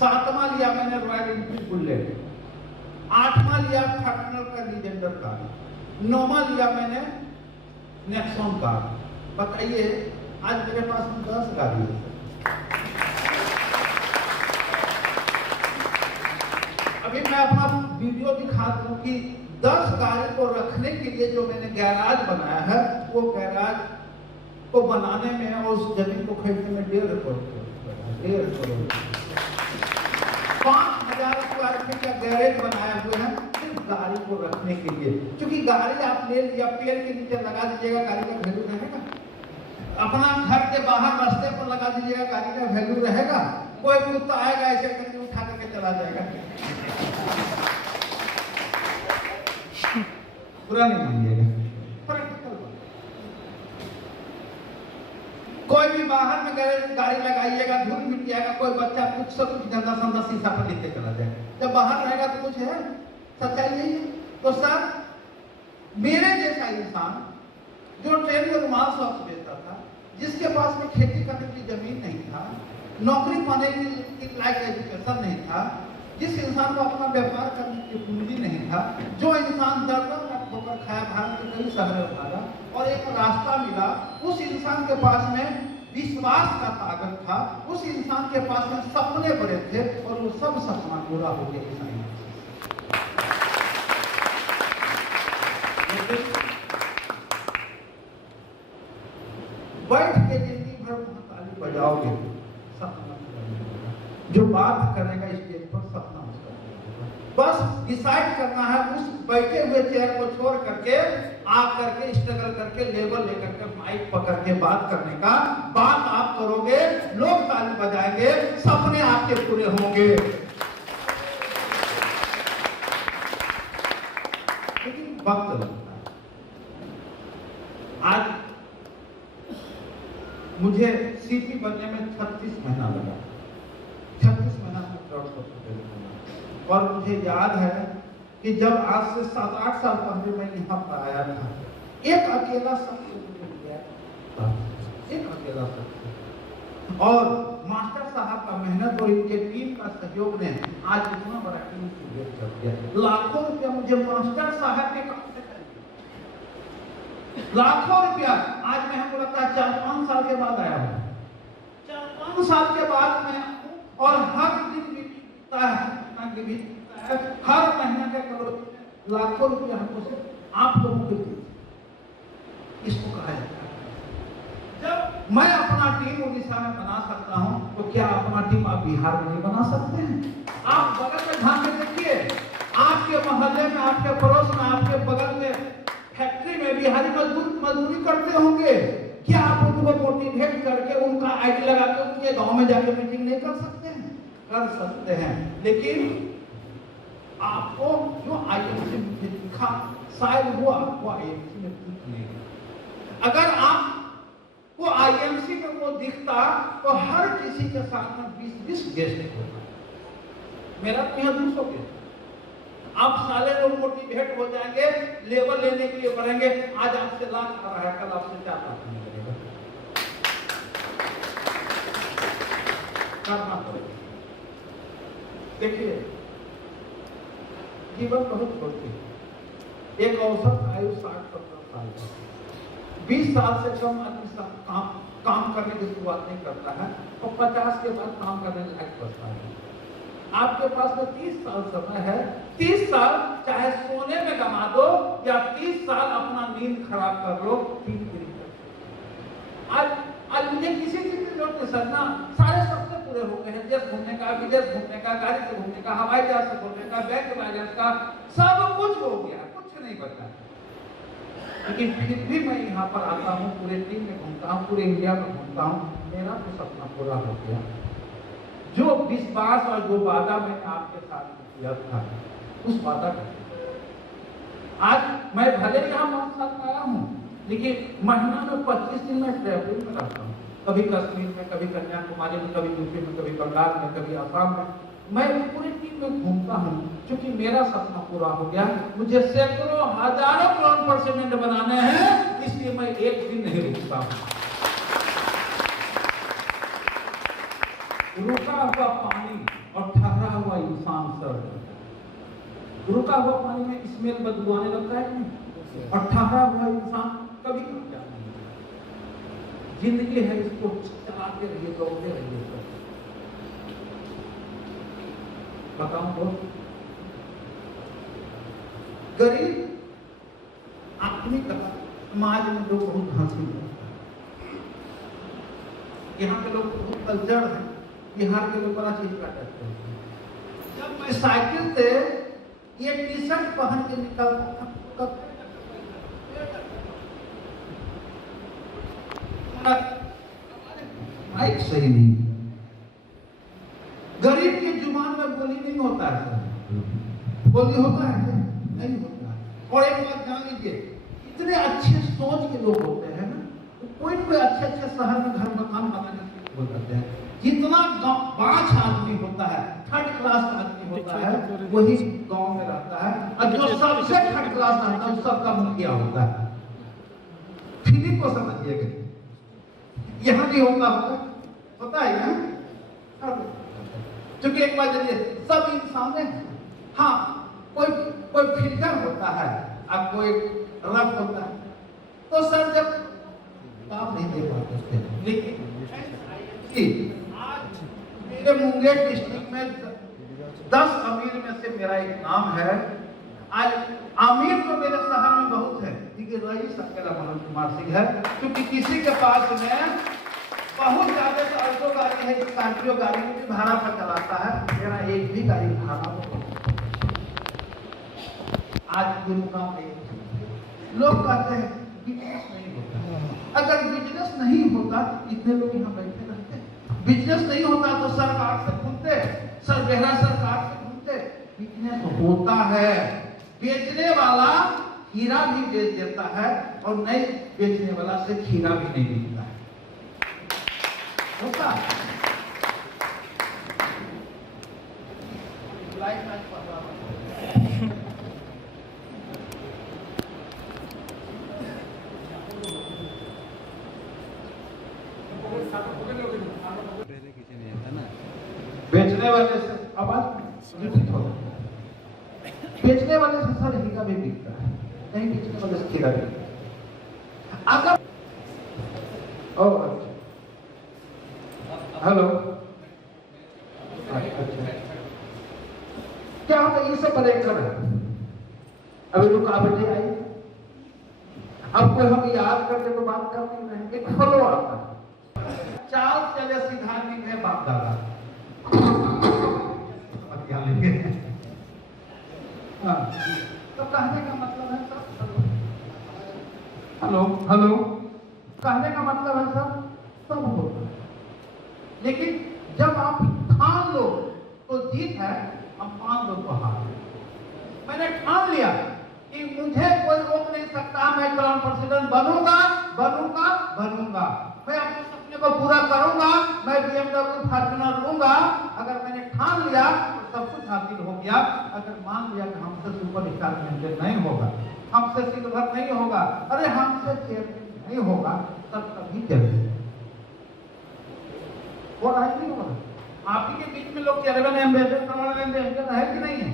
7वां लिया मैंने रॉयल एनफील्ड बुलेट, 8वां लिया फॉर्च्यूनर का लीजेंडर का, 9वां लिया मैंने नेक्सॉन का। बताइए आज मेरे पास 10 गाड़ी है। अभी मैं अपना वीडियो दिखा दूं कि 10 गाड़ी को रखने के लिए जो मैंने गैराज बनाया है, वो गैराज को बनाने में और उस जमीन को खरीदने में 1.5 करोड़, 5,000 स्क्वायर फीट का गैरेज बनाया हुए हैं गाड़ी को रखने के लिए। क्योंकि गाड़ी आप ले लिया, पेड़ के नीचे लगा दीजिएगा, गाड़ी का वैल्यू रहेगा? अपना घर के बाहर रास्ते पर लगा दीजिएगा, गाड़ी का वैल्यू रहेगा? कोई कुत्ता आएगा ऐसे करके उठा करके चला जाएगा। बुरा नहीं मानिएगा, कोई भी बाहर में गाड़ी लगाइएगा, धूल मिट्टी आएगा, कोई बच्चा कुछ से कुछ गंदा संदा शीशा पर लेके चला जाए। जब बाहर रहेगा तो कुछ है, सच्चाई नहीं है। तो सर, मेरे जैसा इंसान जो ट्रेन में रुमाल सॉक्स बेचता था, जिसके पास में खेती करने की जमीन नहीं था, नौकरी पाने की लायक एजुकेशन नहीं था, जिस इंसान को अपना व्यापार करने की पूंजी नहीं था, जो इंसान दर-दर ठोकर खाया, भारत के कई शहरों में भागा और एक रास्ता मिला, उस इंसान के पास में विश्वास का ताकत था, उस इंसान के पास में सपने बड़े थे और वो सब सपना पूरा हो गया। बैठ के जिंदगी भर ताली बजाओगे, सपना जो बात करेगा स्टेज पर सपना उसका। बस डिसाइड करना है, उस बैठे हुए चेयर को छोड़ करके आ करके स्ट्रगल करके लेवल लेकर के माइक पकड़ के बात करने का। बात आप करोगे, लोग ताली बजाएंगे, सपने आपके पूरे होंगे। लेकिन वक्त लगता है। आज मुझे सीपी बनने में 36 महीना लगा, 36 महीना में और मुझे याद है कि जब आज से 7-8 साल पहले मैं यहाँ पर आया था, एक अकेला शख्स एक अकेला शख्स और मास्टर साहब का मेहनत और इनके टीम का सहयोग ने आज इतना बड़ा टीम क्रिएट कर दिया। लाखों रुपया मुझे मास्टर साहब के काम से लाखों रुपया। आज मैं हमको लगता है 4-5 साल के बाद आया हूँ, 4-5 साल के बाद मैं और हर दिन बीतता है, हर महीना के करोड़ लाखों रुपया हमको से आप लोगों के लिए इसको कहा जाता है। जब मैं अपना टीम उड़ीसा में बना सकता हूं, तो क्या अपना टीम आप बिहार में नहीं बना सकते हैं? आप बगल में ध्यान में देखिए, आपके मोहल्ले में, आपके पड़ोस में, आपके बगल में फैक्ट्री में बिहारी मजदूरी करते होंगे। क्या आप उनको मोटिवेट करके उनका आईडी लगा के उनके गांव में जाके मीटिंग नहीं कर सकते हैं? कर सकते हैं। लेकिन आपको जो आईएमसी मुझे दिखा, शायद वो आपको आईएमसी में दिख नहीं। अगर आप वो आईएमसी में वो दिखता तो हर किसी के साथ में 20-20 गेस्ट होगा। मेरा तो यहाँ 200 गेस्ट। आप सारे लोग मोटिवेट हो जाएंगे, लेवल लेने के लिए बढ़ेंगे। आज आपसे लाख आ रहा है, कल आपसे 4 लाख निकलेगा। करना पड़ेगा। देखिए, जीवन बहुत छोटी है। एक औसत आयु 60-70 साल है। 20 साल से कम आदमी काम करने की शुरुआत नहीं करता है और 50 के बाद काम करने लायक बचता है। आपके पास में 30 साल समय है। 30 साल चाहे सोने में गमा दो या 30 साल अपना नींद खराब कर लो, ठीक नहीं। आज मुझे किसी चीज की जरूरत नहीं, सर ना सारे सपने पूरे हो गए हैं। देश घूमने का, विदेश घूमने का, गाड़ी से घूमने का, हवाई जहाज से घूमने का, बैंक बैलेंस का, सब कुछ हो गया, कुछ नहीं बचा। लेकिन फिर भी मैं यहाँ पर आता हूँ, पूरे टीम में घूमता हूँ, पूरे इंडिया में घूमता हूँ, मेरा तो सपना पूरा हो गया। जो विश्वास और जो वादा मैंने आपके साथ किया था, उस वादा का आज मैं भले यहाँ 9 साल में आया हूँ, लेकिन महीना में 25 दिन में ट्रैवलिंग में रहता हूँ। कभी कश्मीर में, कभी कन्याकुमारी में, कभी यूपी में, कभी बंगाल में, कभी आसाम में। मैं पूरी टीम में घूमता हूँ क्योंकि मेरा सपना पूरा हो गया। मुझे सैकड़ों हजारों करोड़ पर सीमेंट बनाने हैं, इसलिए मैं एक दिन नहीं रुकता हूँ। रुका हुआ पानी और ठहरा हुआ इंसान सर, रुका हुआ पानी में स्मेल बदबू आने लगता है नहीं, और ठहरा हुआ इंसान कभी नहीं जाता। जिंदगी है, इसको चलाते रहिए, दौड़ते रहिए सर। बताऊं तो गरीब अपनी कला समाज में लोग बहुत हंसी करते हैं। यहाँ के लोग बहुत कल्चर है, बिहार के लोग बड़ा चीज काटते हैं। जब मैं साइकिल से ये टी शर्ट पहन के निकलता था, माइक सही नहीं, गरीब की जुबान में बोली नहीं होता है, बोली होता है नहीं होता है। और एक बात जान लीजिए, इतने अच्छे सोच के लोग होते हैं ना, कोई अच्छे शहर में घर मकान बनाने की बोलते हैं। जितना बाँच आदमी होता है, थर्ड क्लास आदमी होता है, वही गांव में रहता है, और जो सबसे थर्ड क्लास रहता है सबका मुखिया होता है। फिलिप को समझिएगा, यहाँ नहीं होता है यहाँ। क्योंकि एक बात जानिए, सब इंसान है। हाँ, कोई फिल्टर होता है और कोई रब होता है। तो सर जब आप नहीं दे पाते, लेकिन आज मेरे मुंगेर डिस्ट्रिक्ट में 10 अमीर में से मेरा एक नाम है। आज अमीर तो मेरे शहर में बहुत है, लेकिन रईस अकेला मनोज कुमार सिंह है, क्योंकि किसी के पास में बहुत ज्यादा अल्टो गाड़ी है, स्कॉर्पियो गाड़ी भी भाड़ा पर चलाता है, मेरा एक भी गाड़ी भाड़ा पर। आज के मुकाम पे लोग कहते हैं बिजनेस नहीं होता। अगर बिजनेस नहीं होता, इतने लोग यहाँ बैठे रहते। बिजनेस नहीं होता तो सरकार से घूमते, बेहरा सरकार से घूमते। बिजनेस होता है, बेचने वाला हीरा भी बेच देता है और नहीं बेचने वाला से खीरा भी नहीं बिकता है, होता है। बेचने वाले से आवाज बेचने वाले से सर हीरा भी बिकता है, नहीं बेचने वाले से खीरा भी। अगर हेलो, क्या होता है, ये सब ब्रेकर है। अभी रुकावटें आई, अब कोई हम याद करके तो बात कर नहीं रहे, एक फ्लो आता है। चाल चले सीधा नहीं है बाप दादा, हाँ, तो कहने का मतलब है सर, हेलो हेलो, कहने का मतलब है सर सब होता है, लेकिन जब आप ठान लो तो जीत है, आप मान लो तो हार। मैंने ठान लिया कि मुझे कोई रोक नहीं सकता, मैं क्राउन प्रेसिडेंट बनूंगा बनूंगा बनूंगा, मैं अपने सपने को पूरा करूंगा, मैं BMW फॉर्च्यूनर लूंगा। अगर मैंने ठान लिया तो सब कुछ हासिल हो गया। अगर मान लिया कि हमसे सुपर स्टार मेंटेन नहीं होगा, हमसे सिल्वर नहीं होगा, अरे हमसे चेयरमैन नहीं होगा, तब कभी चलेगा। और आज नहीं होगा, आप ही के बीच में लोग 11 एम्बेसडर है कि नहीं है?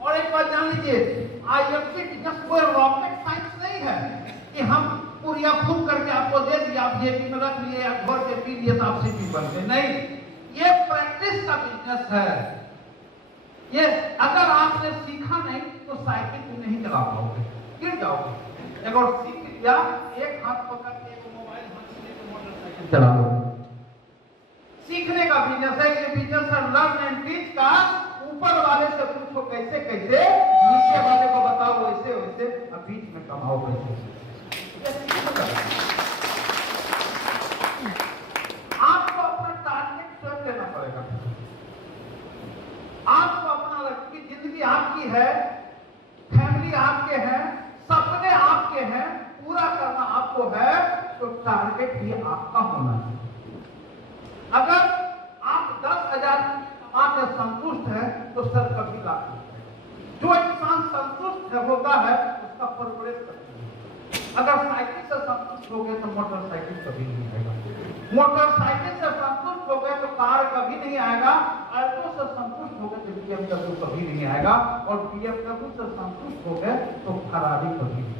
और एक बात जान लीजिए, आईएफसी बिजनेस कोई रॉकेट साइंस नहीं है कि हम पूरी फूक करके आपको दे दिया, आप जेबी में रख लिए या घर के पी लिए तो आप सीपी बन गए। नहीं, ये प्रैक्टिस का बिजनेस है। ये अगर आपने सीखा नहीं तो साइकिल को नहीं चला पाओगे, गिर जाओगे। अगर सीख लिया, एक हाथ पकड़ के एक मोबाइल हाथ से लेकर मोटरसाइकिल चला लो। सीखने का बिजनेस है, ये बिजनेस है लर्न एंड टीच का। ऊपर वाले से पूछो कैसे कैसे, नीचे वाले को बताओ वैसे वैसे, और बीच में कमाओ पैसे। आपको अपना टारगेट स्वयं लेना पड़ेगा। आपको अपना की जिंदगी आपकी है, फैमिली आपके हैं, सपने आपके हैं, पूरा करना आपको है, तो टारगेट भी आपका होना चाहिए। अगर आप 10,000 कमा संतुष्ट है तो सर कभी लाख। जो इंसान संतुष्ट होता है उसका परवरिश करता है। अगर साइकिल से संतुष्ट हो गए तो मोटरसाइकिल कभी नहीं आएगा। मोटरसाइकिल से संतुष्ट हो गए तो कार कभी नहीं आएगा। ऑल्टो से संतुष्ट हो गए तो BMW कभी नहीं आएगा। और BMW से संतुष्ट हो गए तो फरारी कभी नहीं।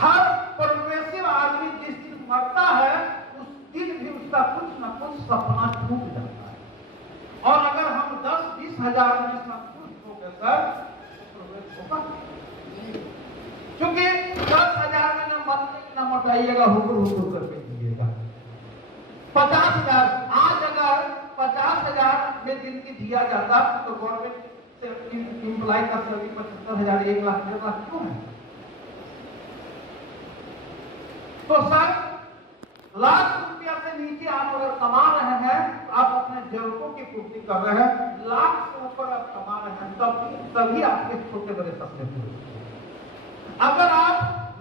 हर प्रोग्रेसिव आदमी जिस दिन मरता है उस दिन भी उसका कुछ न कुछ सपना छूट जाता है। और अगर हम 10-20 हजार में संतुष्ट हो गए सर तो प्रोग्रेस होगा। क्योंकि 10,000 में न मोटाइएगा, हुकुर करके जिएगा। 50,000, आज अगर 50,000 में जिंदगी जिया जाता तो गवर्नमेंट से इंप्लाई का सैलरी 75,000, 1 लाख, 1.5 लाख क्यों है? तो सर लाख रुपया से नीचे आप अगर कमा रहे हैं तो आप अपने जरूरतों की पूर्ति कर रहे हैं। लाख से ऊपर आप कमा रहे हैं तभी आपके छोटे बड़े सपने पूरे। अगर आप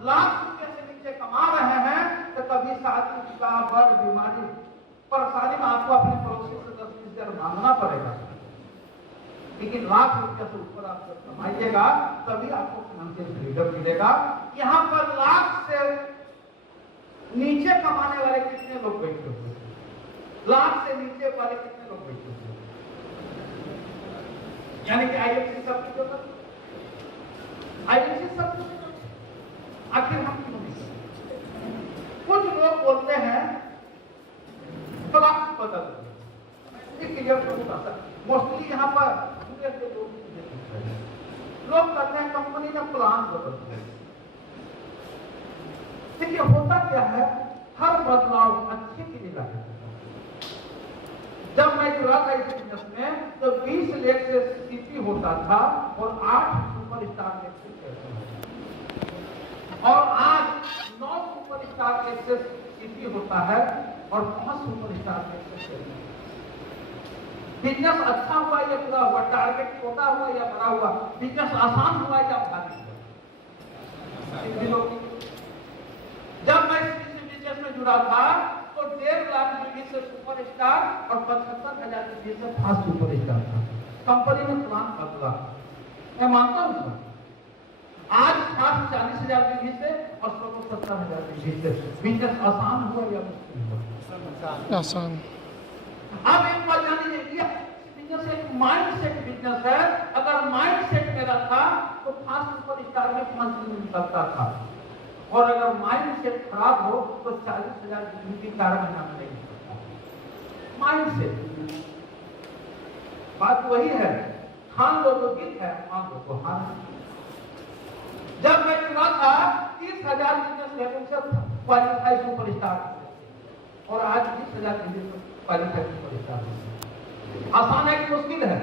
लाख रुपये से नीचे कमा रहे हैं तो कभी शादी का बड़ बीमारी परेशानी में आपको अपने पड़ोसी से 10-20 हजार मांगना पड़ेगा। लेकिन लाख रुपया से ऊपर आप जब कमाइएगा तभी आपको फाइनेंशियल फ्रीडम मिलेगा। यहाँ पर लाख से नीचे कमाने वाले कितने लोग बैठे हुए? लाख से नीचे वाले कितने लोग बैठे हुए? यानी कि आईएफसी सब कुछ होता, आईएफसी सब कुछ। आखिर हम क्यों नहीं? कुछ लोग बोलते हैं क्लास बदल, क्लियर करूंगा सर। मोस्टली यहाँ पर लोग कहते हैं कंपनी ने प्लान बदल दिया। देखिए होता क्या है, हर बदलाव अच्छे के लिए लाया। जब मैं जुड़ा था इस बिजनेस में तो 20 लेख से सीपी होता था और 8 सुपर स्टार लेख से, और आज 9 सुपर स्टार लेख से सीपी होता है और 5 सुपर स्टार लेख से। बिजनेस अच्छा हुआ या बुरा हुआ, टारगेट छोटा हुआ या बड़ा हुआ, बिजनेस आसान हुआ या भारी हुआ। जब मैं इस बिजनेस में जुड़ा था तो 1.5 लाख रुपए से सुपर स्टार और 75,000 रुपए से 5 सुपर स्टार था। कंपनी ने प्लान बदला, मैं मानता हूँ। आज 40,000 रुपए से और 70,000 रुपए से बिजनेस आसान हुआ या मुश्किल हुआ? आसान। अब एक बात जान लीजिए, बिजनेस एक माइंड सेट बिजनेस है। अगर माइंड सेट मेरा था तो 5 सुपर स्टार में 5 दिन निकलता था, और अगर माइंड सेट खराब हो तो 40,000 की 4 महीना में नहीं निकलता। माइंड सेट बात वही है, खान लो तो गीत है, मान लो तो हार। जब मैं चुना था 30,000 बिजनेस लेवल से क्वालिफाई सुपर स्टार, और आज 20,000 बिजनेस क्वालिफाई सुपर स्टार। आसान है कि मुश्किल है?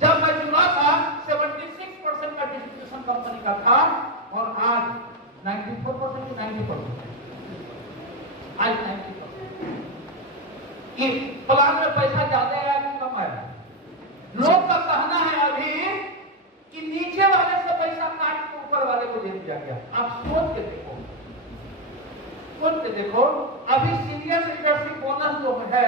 जब मैं चुना था 76% का डिस्ट्रीब्यूशन कंपनी का था, और आज 94% की 90%, आज 90%। कि प्लान में पैसा ज्यादा आया कि कम आया? लोग का कहना है अभी कि नीचे वाले से पैसा काट के ऊपर वाले को दे दिया गया। आप सोच के देखो, सोच के देखो, अभी सीनियर लीडरशिप बोनस जो है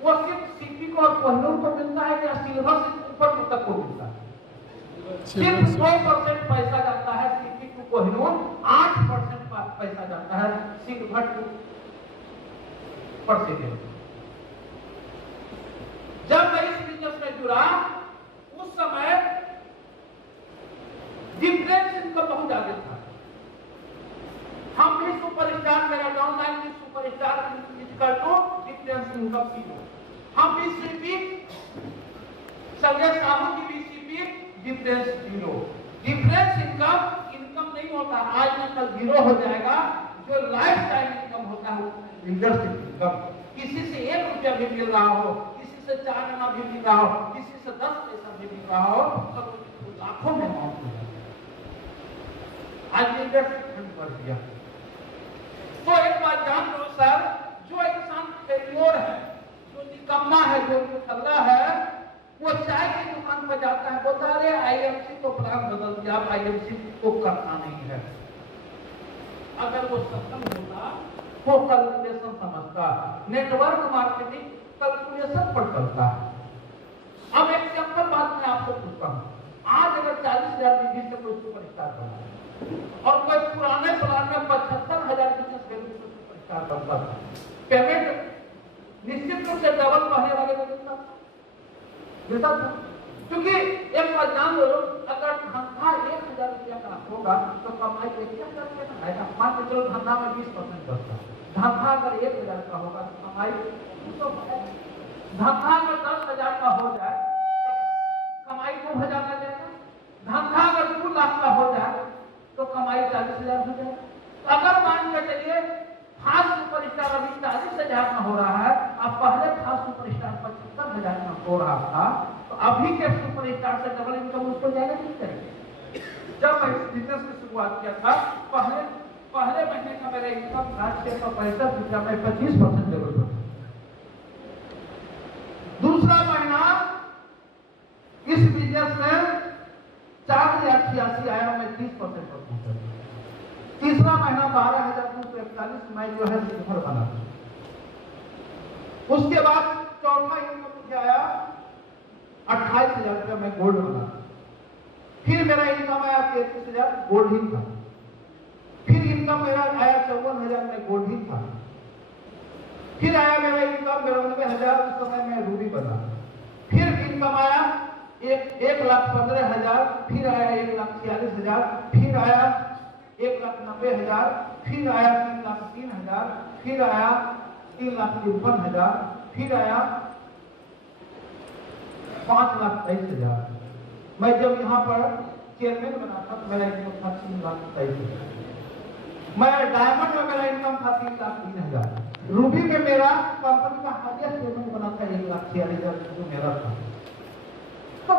वो सिर्फ सीपी को और कोहिनूर को मिलता है या सिल्वर से ऊपर तक को मिलता है? सिर्फ 2% पैसा जाता है सीपी टू कोहिनूर, 8% पैसा जाता है सिल्वर टू परसिडेंट। जब मैं इस बिजनेस में जुड़ा उस समय डिफरेंस इनका बहुत ज्यादा था। हम भी सुपरस्टार, मेरा डाउनलाइन भी superstar equal to difference income zero. हम भी सीपी संजय साहू की भी CP difference zero. Difference income नहीं होता, आज न कल जीरो हो जाएगा। जो लाइफ टाइम इनकम होता है लीडरशिप इनकम, किसी से 1 रुपया भी मिल रहा हो, किसी से 4 आना भी मिल रहा हो, किसी से 10 पैसा भी मिल रहा हो, तो लाखों में अमाउंट हो जाता है। आज लीडरशिप बढ़ गया। तो एक बात जान लो सर, जो इंसान फेलियर है, जो निकम्मा है, जो निकल्ला है, वो चाय की दुकान पर जाता है, बोलता है अरे आईएमसी को प्लान बदल दिया, अब आईएमसी को करना नहीं है। अगर वो सफल होता वो कैलकुलेशन समझता, नेटवर्क मार्केटिंग कैलकुलेशन पर चलता है। अब एक सिंपल बात मैं आपसे पूछता हूँ, आज अगर 40,000 निधि से कोई सुपरस्टार बना और कोई पुराने प्लान में 75,000 बिजनेस वैल्यू से सुपरस्टार बनता था, पेमेंट निश्चित रूप से डबल बढ़ने वाले को मिलता था। क्योंकि एक बात जान लो, अगर धंधा 1,000 रुपया का होगा तो कमाई 1,000 रुपया का आएगा। मान के चलो धंधा में 20% बढ़ता है, धंधा अगर 1,000 का होगा तो कमाई 200 बढ़ेगा। धंधा अगर 10,000 का हो जाए तो कमाई 2,000 का जाएगा। धंधा अगर 2 लाख का हो जाए तो कमाई 40,000 हो जाएगा। अगर मान के चलिए फास्ट सुपरस्टार अभी 40,000 में हो रहा है, अब पहले फास्ट सुपरस्टार 75,000 में हो रहा था, तो अभी के सुपरस्टार से डबल इनकम उसको जाएगा नहीं करेंगे। जब मैं इस बिजनेस की शुरुआत किया था, पहले महीने का मेरा इनकम था 665 रुपया में 25% लेवल पर। दूसरा महीना इस बिजनेस में 4,088 आया, मैं 30% पर पहुंचा। तीसरा महीना 12,241 मैं जो है सिल्वर बना। उसके बाद चौथा इनकम मुझे आया 28,000 रुपया, मैं गोल्ड बना। फिर मेरा इनकम आया 33,000, गोल्ड ही था। फिर इनकम मेरा आया 54,000 में गोल्ड ही था। फिर आया मेरा इनकम 92,000, उस समय में रूबी बना। फिर इनकम आया 1,15,000, फिर आया 1,46,000, फिर आया 1,90,000, फिर आया 3,03,000, फिर आया 3,53,000, फिर आया 5,23,000। मैं जब यहाँ पर चेयरमैन बना था तो मेरा इनकम था 3,23,000। मैं डायमंड में मेरा इनकम था 3,03,000। रूबी में मेरा कंपनी का हाईएस्ट पेमेंट बना था 1,46,000 जो मेरा था। तो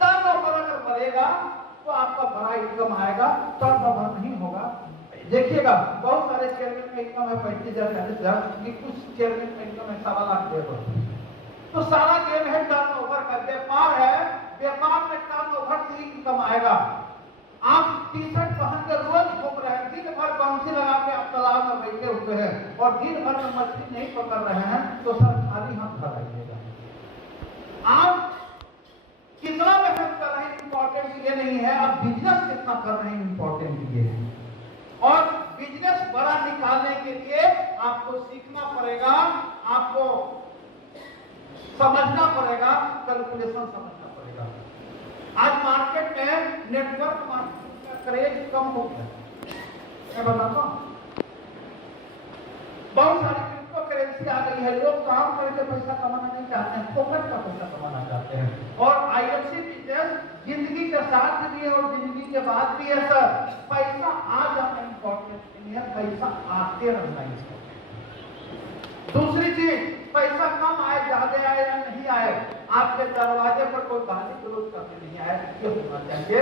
टर्नओवर अगर बढ़ेगा तो आपका बड़ा इनकम आएगा, टर्नओवर नहीं होगा। देखिएगा बहुत सारे चेयरमैन का इनकम है 35,000 40,000, कि कुछ चेयरमैन का इनकम है 1.25 लाख लेबर। तो सारा गेम है टर्नओवर का, व्यापार है, व्यापार में टर्नओवर से इनकम आएगा। आप टी-शर्ट पहन कर रोज घूम रहे हैं, दिन भर बाउंसी लगा के आप तालाब में बैठे हुए हैं और दिन भर में मछली नहीं पकड़ रहे हैं, तो सर खाली हाथ घर आइएगा। आप कितना मेहनत कर रहे हैं इंपॉर्टेंट ये नहीं है, आप बिजनेस कितना कर रहे हैं इंपॉर्टेंट ये है। और बिजनेस बड़ा निकालने के लिए आपको सीखना पड़ेगा, आपको समझना पड़ेगा, कैलकुलेशन समझना पड़ेगा। आज मार्केट में नेटवर्क मार्केटिंग का क्रेज कम हो गया। मैं बताता हूँ, बहुत सारी क्रिप्टो करेंसी आ गई है, लोग काम करके पैसा कमाना नहीं चाहते हैं, फोकट का पैसा कमाना चाहते हैं। और आईएफसी बिजनेस जिंदगी के साथ भी है और जिंदगी के बाद भी है सर। पैसा आ जाना इंपॉर्टेंट नहीं है, पैसा आते रहना इंपॉर्टेंट। दूसरी चीज, पैसा कम आए, ज्यादा आए या नहीं आए, आपके दरवाजे पर कोई गाली गलौज करने नहीं आए, ये होना चाहिए।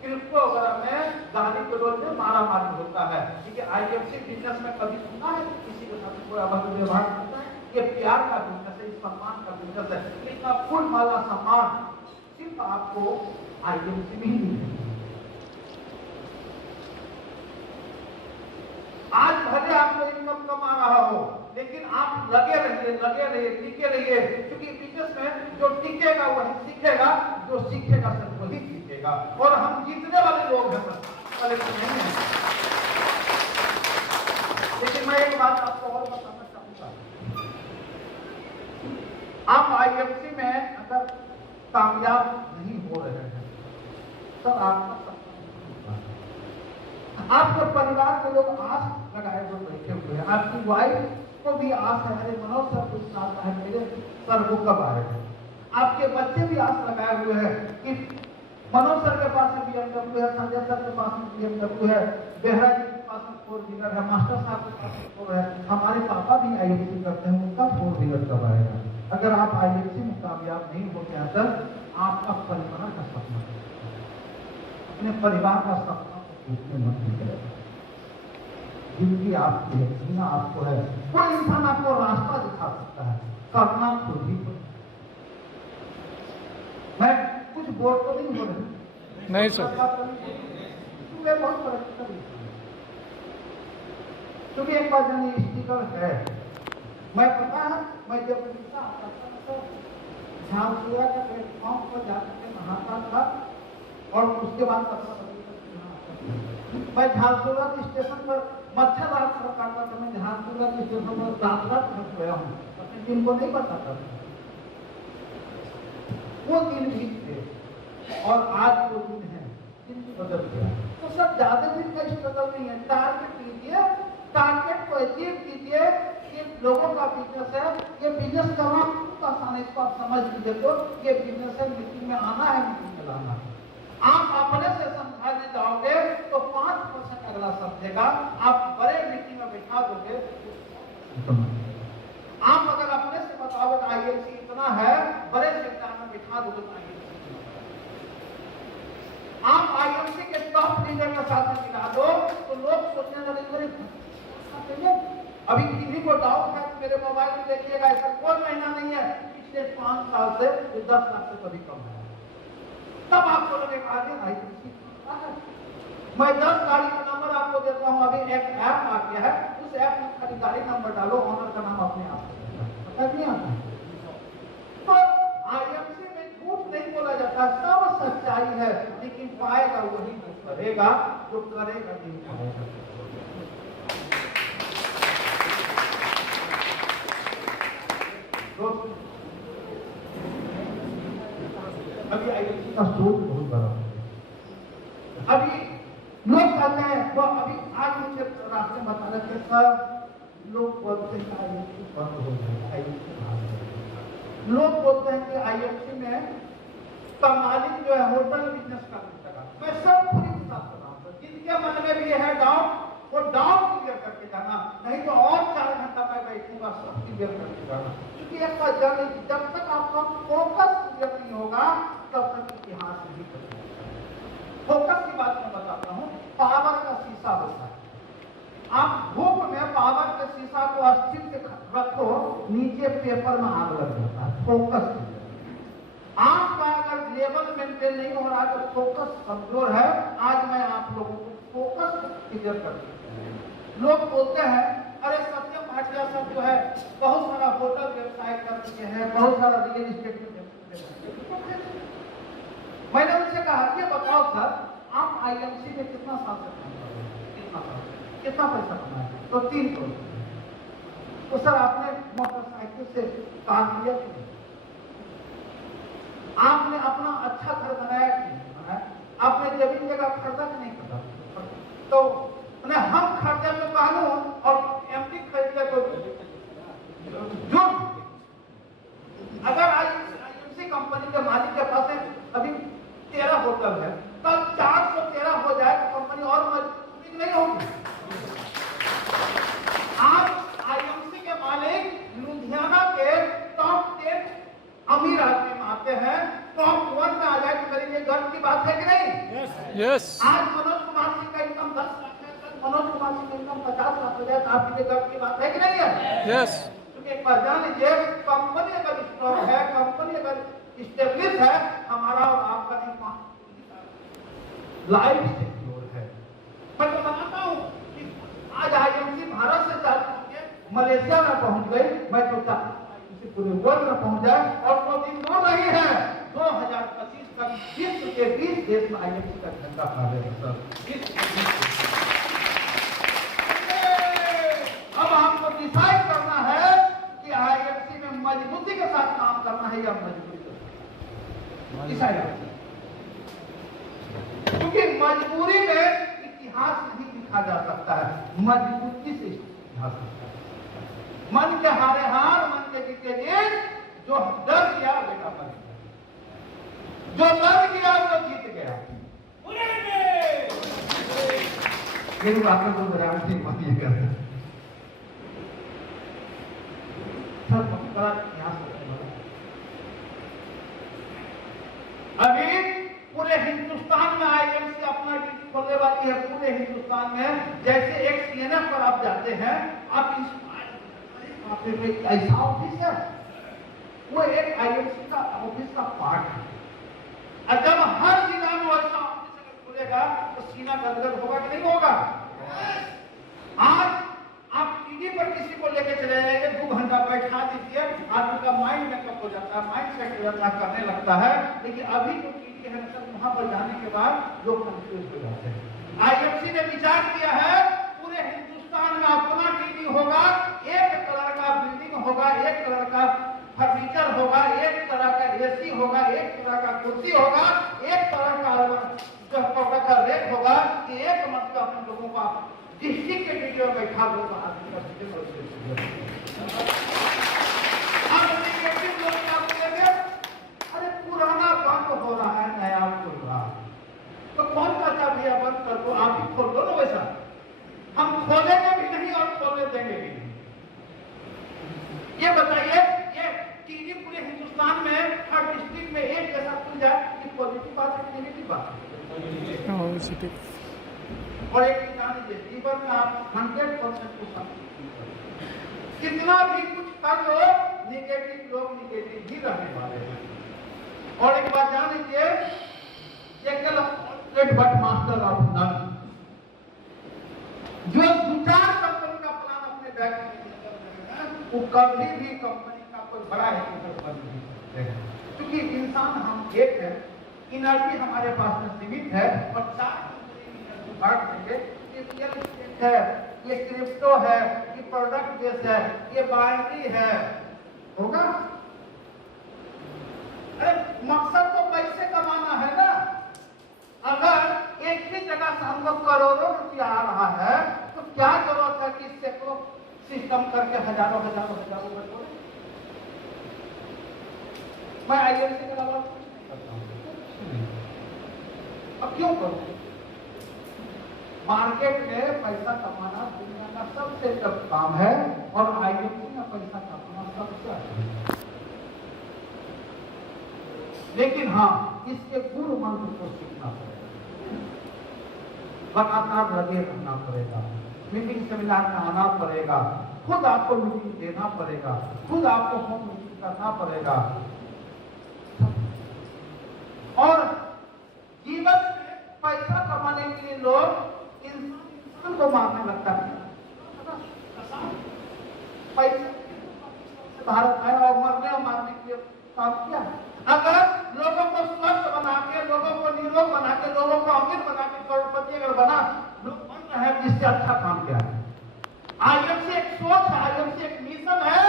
क्रिप्टो वगैरह में गाली गलौज में मारा मारी होता है, ठीक है। आईएफसी बिजनेस में कभी सुना है किसी के साथ कोई अभद्र व्यवहार करता है? ये प्यार का बिजनेस है, सम्मान का बिजनेस है। इतना फुल माला सम्मान सिर्फ आपको आईएफसी में ही मिलेगा। आज भले आपको इनकम कम आ रहा हो, लेकिन आप लगे रहिए, टिके रहिए, क्योंकि बिजनेस में जो टिकेगा वही सीखेगा, जो सीखेगा सर वही जीतेगा। और हम जीतने वाले लोग हैं सर, नहीं है। लेकिन मैं एक बात आपको और बताना चाहूंगा, आप आईएफसी में अगर कामयाब नहीं हो रहे हैं तो आपका आपके परिवार के लोग आस लगाए हुए बैठे हुए हैं, आपकी वाइफ को भी आस है, अरे मनोज सर कुछ आता है, मेरे सर वो कब आएगा। आपके बच्चे भी आस लगाए हुए हैं कि मनोज सर के पास में BMW है, संजय सर के पास में BMW है, बेहरा जी के पास में 4 व्हीलर है, मास्टर साहब के पास में 4 है, हमारे पापा भी आईएफसी करते हैं, उनका 4 व्हीलर कब आएगा। अगर आप आईएफसी में कामयाब नहीं होते हैं सर, आपका परिवार का सपना, अपने परिवार का सपना को मत निकलेगा। जिंदगी आपकी है, जीना आपको है, कोई इंसान आपको रास्ता दिखा सकता है, करना खुद ही। मैं कुछ बोल तो नहीं बोल रहा, नहीं सर, मैं बहुत फर्क क्योंकि एक बार जन स्टिकर है, मैं पता है, मैं जब रिक्शा आता था तो झांसुआ का प्लेटफॉर्म पर जाकर नहाता था और उसके बाद मैं झांसुआ स्टेशन पर मच्छर रात काटता था। मैं झांसुआ स्टेशन पर रात फंस गया हूँ, अपने दिन को नहीं बताता था। वो दिन भी थे और आज वो दिन है, दिन बदल गया। तो सब ज्यादा दिन का स्ट्रगल नहीं है, टारगेट लीजिए, टारगेट को अचीव कीजिए। ये लोगों का बिजनेस है, ये बिजनेस करना बहुत आसान है, इसको आप समझ लीजिए। तो ये बिजनेस है, मीटिंग में आना है, मीटिंग में लाना है। आप अपने से समझाने जाओगे तो 5% अगला समझेगा, आप बड़े मीटिंग में बैठा दोगे। आप अगर अपने से बताओगे आईएफसी इतना है, बड़े सेक्टर में बैठा दोगे तो आईएफसी, आप आईएफसी के टॉप लीडर के साथ में मिला दो तो लोग सोचने लगेंगे अभी किसी को डाउट है मेरे मोबाइल में देखिएगा, ऐसा कोई महीना नहीं है पिछले 5 साल से 10 लाख से कभी कम है। तब आपको लगेगा आगे आईएफसी मैं 10 गाड़ी का नंबर आपको देता हूं, अभी एक ऐप आ गया है, उस ऐप में खाली गाड़ी नंबर डालो, ऑनर का नाम अपने आप पता नहीं आता। तो आईएफसी में झूठ नहीं बोला जाता, सब सच्चाई है, लेकिन पाएगा वही जो करेगा, जो करेगा नहीं पाएगा। अभी आईएफसी का सोच बहुत बड़ा है। अभी लोग कहते हैं, वो अभी आज मुझे रास्ते में बता रहे थे सर, लोग बोलते हैं आईएफसी बंद हो जाए, लोग बोलते हैं कि आईएफसी में का मालिक जो है होटल बिजनेस करने लगा। मैं सब पूरी हिसाब से रहा हूँ, जिनके मन में भी है डाउट, वो डाउट क्लियर करके जाना, नहीं तो और 4 घंटा मैं बैठूंगा, सब क्लियर करके जाना। क्योंकि एक बात जान लीजिए, जब तक आपका फोकस क्लियर नहीं होगा तब तक इतिहास नहीं करेगा। फोकस की बात मैं बताता हूँ, पावर का शीशा होता है, आप धूप में पावर के शीशा को स्थिर से रखो, नीचे पेपर में आग लग जाता है। फोकस आपका अगर लेवल मेंटेन नहीं हो रहा तो फोकस कमजोर है। आज मैं आप लोगों को फोकस क्लियर कर दूं। लोग बोलते हैं अरे सत्यम भाटिया सब जो है बहुत सारा होटल व्यवसाय कर चुके हैं, बहुत सारा रियल एस्टेट में। मैंने उनसे कहा ये बताओ सर, आप आईएफसी में कितना साल से काम कर रहे हैं, कितना पैसा कमाए? तो 3 करोड़। तो सर आपने मोटरसाइकिल से कार लिया कि नहीं? आपने अपना अच्छा घर बनाया कि नहीं बनाया? आपने जमीन जगह खरीदा कि नहीं खरीदा? तो हम खर्चे में कहूं और एमडी खरीदे तो जो अगर आईएफसी कंपनी के मालिक के पास अभी 13 होटल है, कल 413 हो जाए तो कंपनी और मजबूत नहीं होगी। आज आईएफसी के मालिक लुधियाना के टॉप 10 अमीर आदमी में आते हैं, टॉप 1 में आ जाए तो मेरे लिए गर्व की बात है कि नहीं? यस। आज मनोज कुमार सिंह का इनकम 10 लाख है, मनोज कुमार सिंह का इनकम 50 लाख हो जाए तो आपके लिए गर्व की बात है कि नहीं है? यस। क्योंकि एक बार जान लीजिए, कंपनी अगर स्ट्रॉन्ग है, कंपनी अगर स्टेबलिश है, हमारा और आपका नहीं लाइफ सिक्योर है। मैं तो बताता हूँ कि आज आईएफसी भारत से चालू होकर मलेशिया में पहुंच गई, मैं तो इसे पूरे वर्ल्ड में पहुंच जाए, और वो दिन दूर नहीं है 2025 तक विश्व के 20 देश में आईएफसी का झंडा फहरेगा सर। अब आपको डिसाइड करना है कि आईएफसी में मजबूती के साथ काम भैया मजबूरी इस IFC, क्योंकि मजबूरी में इतिहास नहीं लिखा जा सकता है, मजबूती से इतिहास लिखा जा सकता है। मन के हारे हार, मन के जीते जीत, जो डर गया बेटा बन गया, जो लड़ गया वो जीत गया। ये बातें तो दरियान से मानिए करते हैं। सब बड़ा इतिहास होने वाला। अभी पूरे हिंदुस्तान में IMC अपना ड्यूटी खोलने वाली है, पूरे हिंदुस्तान में। जैसे एक CNN पर आप जाते हैं, आप ऐसा ऑफिस है, वो एक IMC का ऑफिस का पार्ट है। और जब हर जिला में ऐसा ऑफिस अगर खुलेगा तो सीना गदगद होगा कि नहीं होगा? आज आप टीवी पर किसी को लेकर चले जाएंगे, 2 घंटा बैठा दीजिए, आदमी का माइंड मेकअप हो जाता है, माइंड सेट हो जाता है, करने लगता है। लेकिन अभी जो टीवी है सब वहां पर जाने के बाद लोग कंफ्यूज हो जाते हैं। IMC ने विचार किया है पूरे हिंदुस्तान में अपना टीवी होगा, एक कलर का बिल्डिंग होगा, एक कलर का फर्नीचर होगा, एक तरह का AC होगा, एक तरह का कुर्सी होगा, एक तरह का जो का रेट होगा, कि एक मतलब अपने लोगों को डिस्ट्रिक्ट के वीडियो में बैठा दो। अरे पुराना बंद हो रहा है, नया खुल रहा है, तो कौन कहता भैया बंद कर दो, आप ही खोल दो ना। वैसा हम खोलेंगे भी नहीं और खोलने देंगे भी नहीं। ये बताइए, ये टीवी पूरे हिंदुस्तान में हर डिस्ट्रिक्ट में एक जैसा खुल जाए, ये पॉजिटिव बात है, नेगेटिव बात है? और एक जान लीजिए, जीवन में आप 100% को कितना भी कुछ कर लो, निगेटिव लोग निगेटिव ही रहने वाले हैं। और एक बात जान लीजिए, बट मास्टर ऑफ नन, जो 2-4 कंपनी का प्लान अपने बैग में वो कभी भी कंपनी का कोई बड़ा एडिटर बन नहीं सकते हैं, क्योंकि इंसान हम एक है, एनर्जी हमारे पास में सीमित है। और 4 बात देंगे, ये रियल एस्टेट है, ये क्रिप्टो है, ये प्रोडक्ट बेस है, ये बाइनरी है, होगा? अरे मकसद तो पैसे कमाना है ना। अगर एक ही जगह से हमको करोड़ों रुपया आ रहा है, तो क्या जरूरत है कि सैकड़ों सिस्टम करके हजारों रुपए? मैं IMC के अलावा कुछ नहीं करता हूँ। अब क्यों करूँ? मार्केट में पैसा कमाना दुनिया का सबसे टफ काम है, और IMC में पैसा कमाना सबसे अच्छा है। लेकिन हाँ, इसके गुरु मंत्र को सीखना पड़ेगा, लगातार लगे रहना पड़ेगा, मीटिंग सेमिनार में आना पड़ेगा, खुद आपको मीटिंग देना पड़ेगा, खुद आपको होम मीटिंग करना पड़ेगा। और जीवन में पैसा कमाने के लिए लोग इंसान को मारने लगता है। पैसा भारत है और मरने और मारने के लिए काम किया है। अगर लोगों को स्वस्थ बना के, लोगों को निरोग बना के, लोगों को अमीर बना के, करोड़पति अगर लोग बन रहे हैं, जिससे अच्छा काम किया है। IMC एक सोच है, IMC एक मिशन है,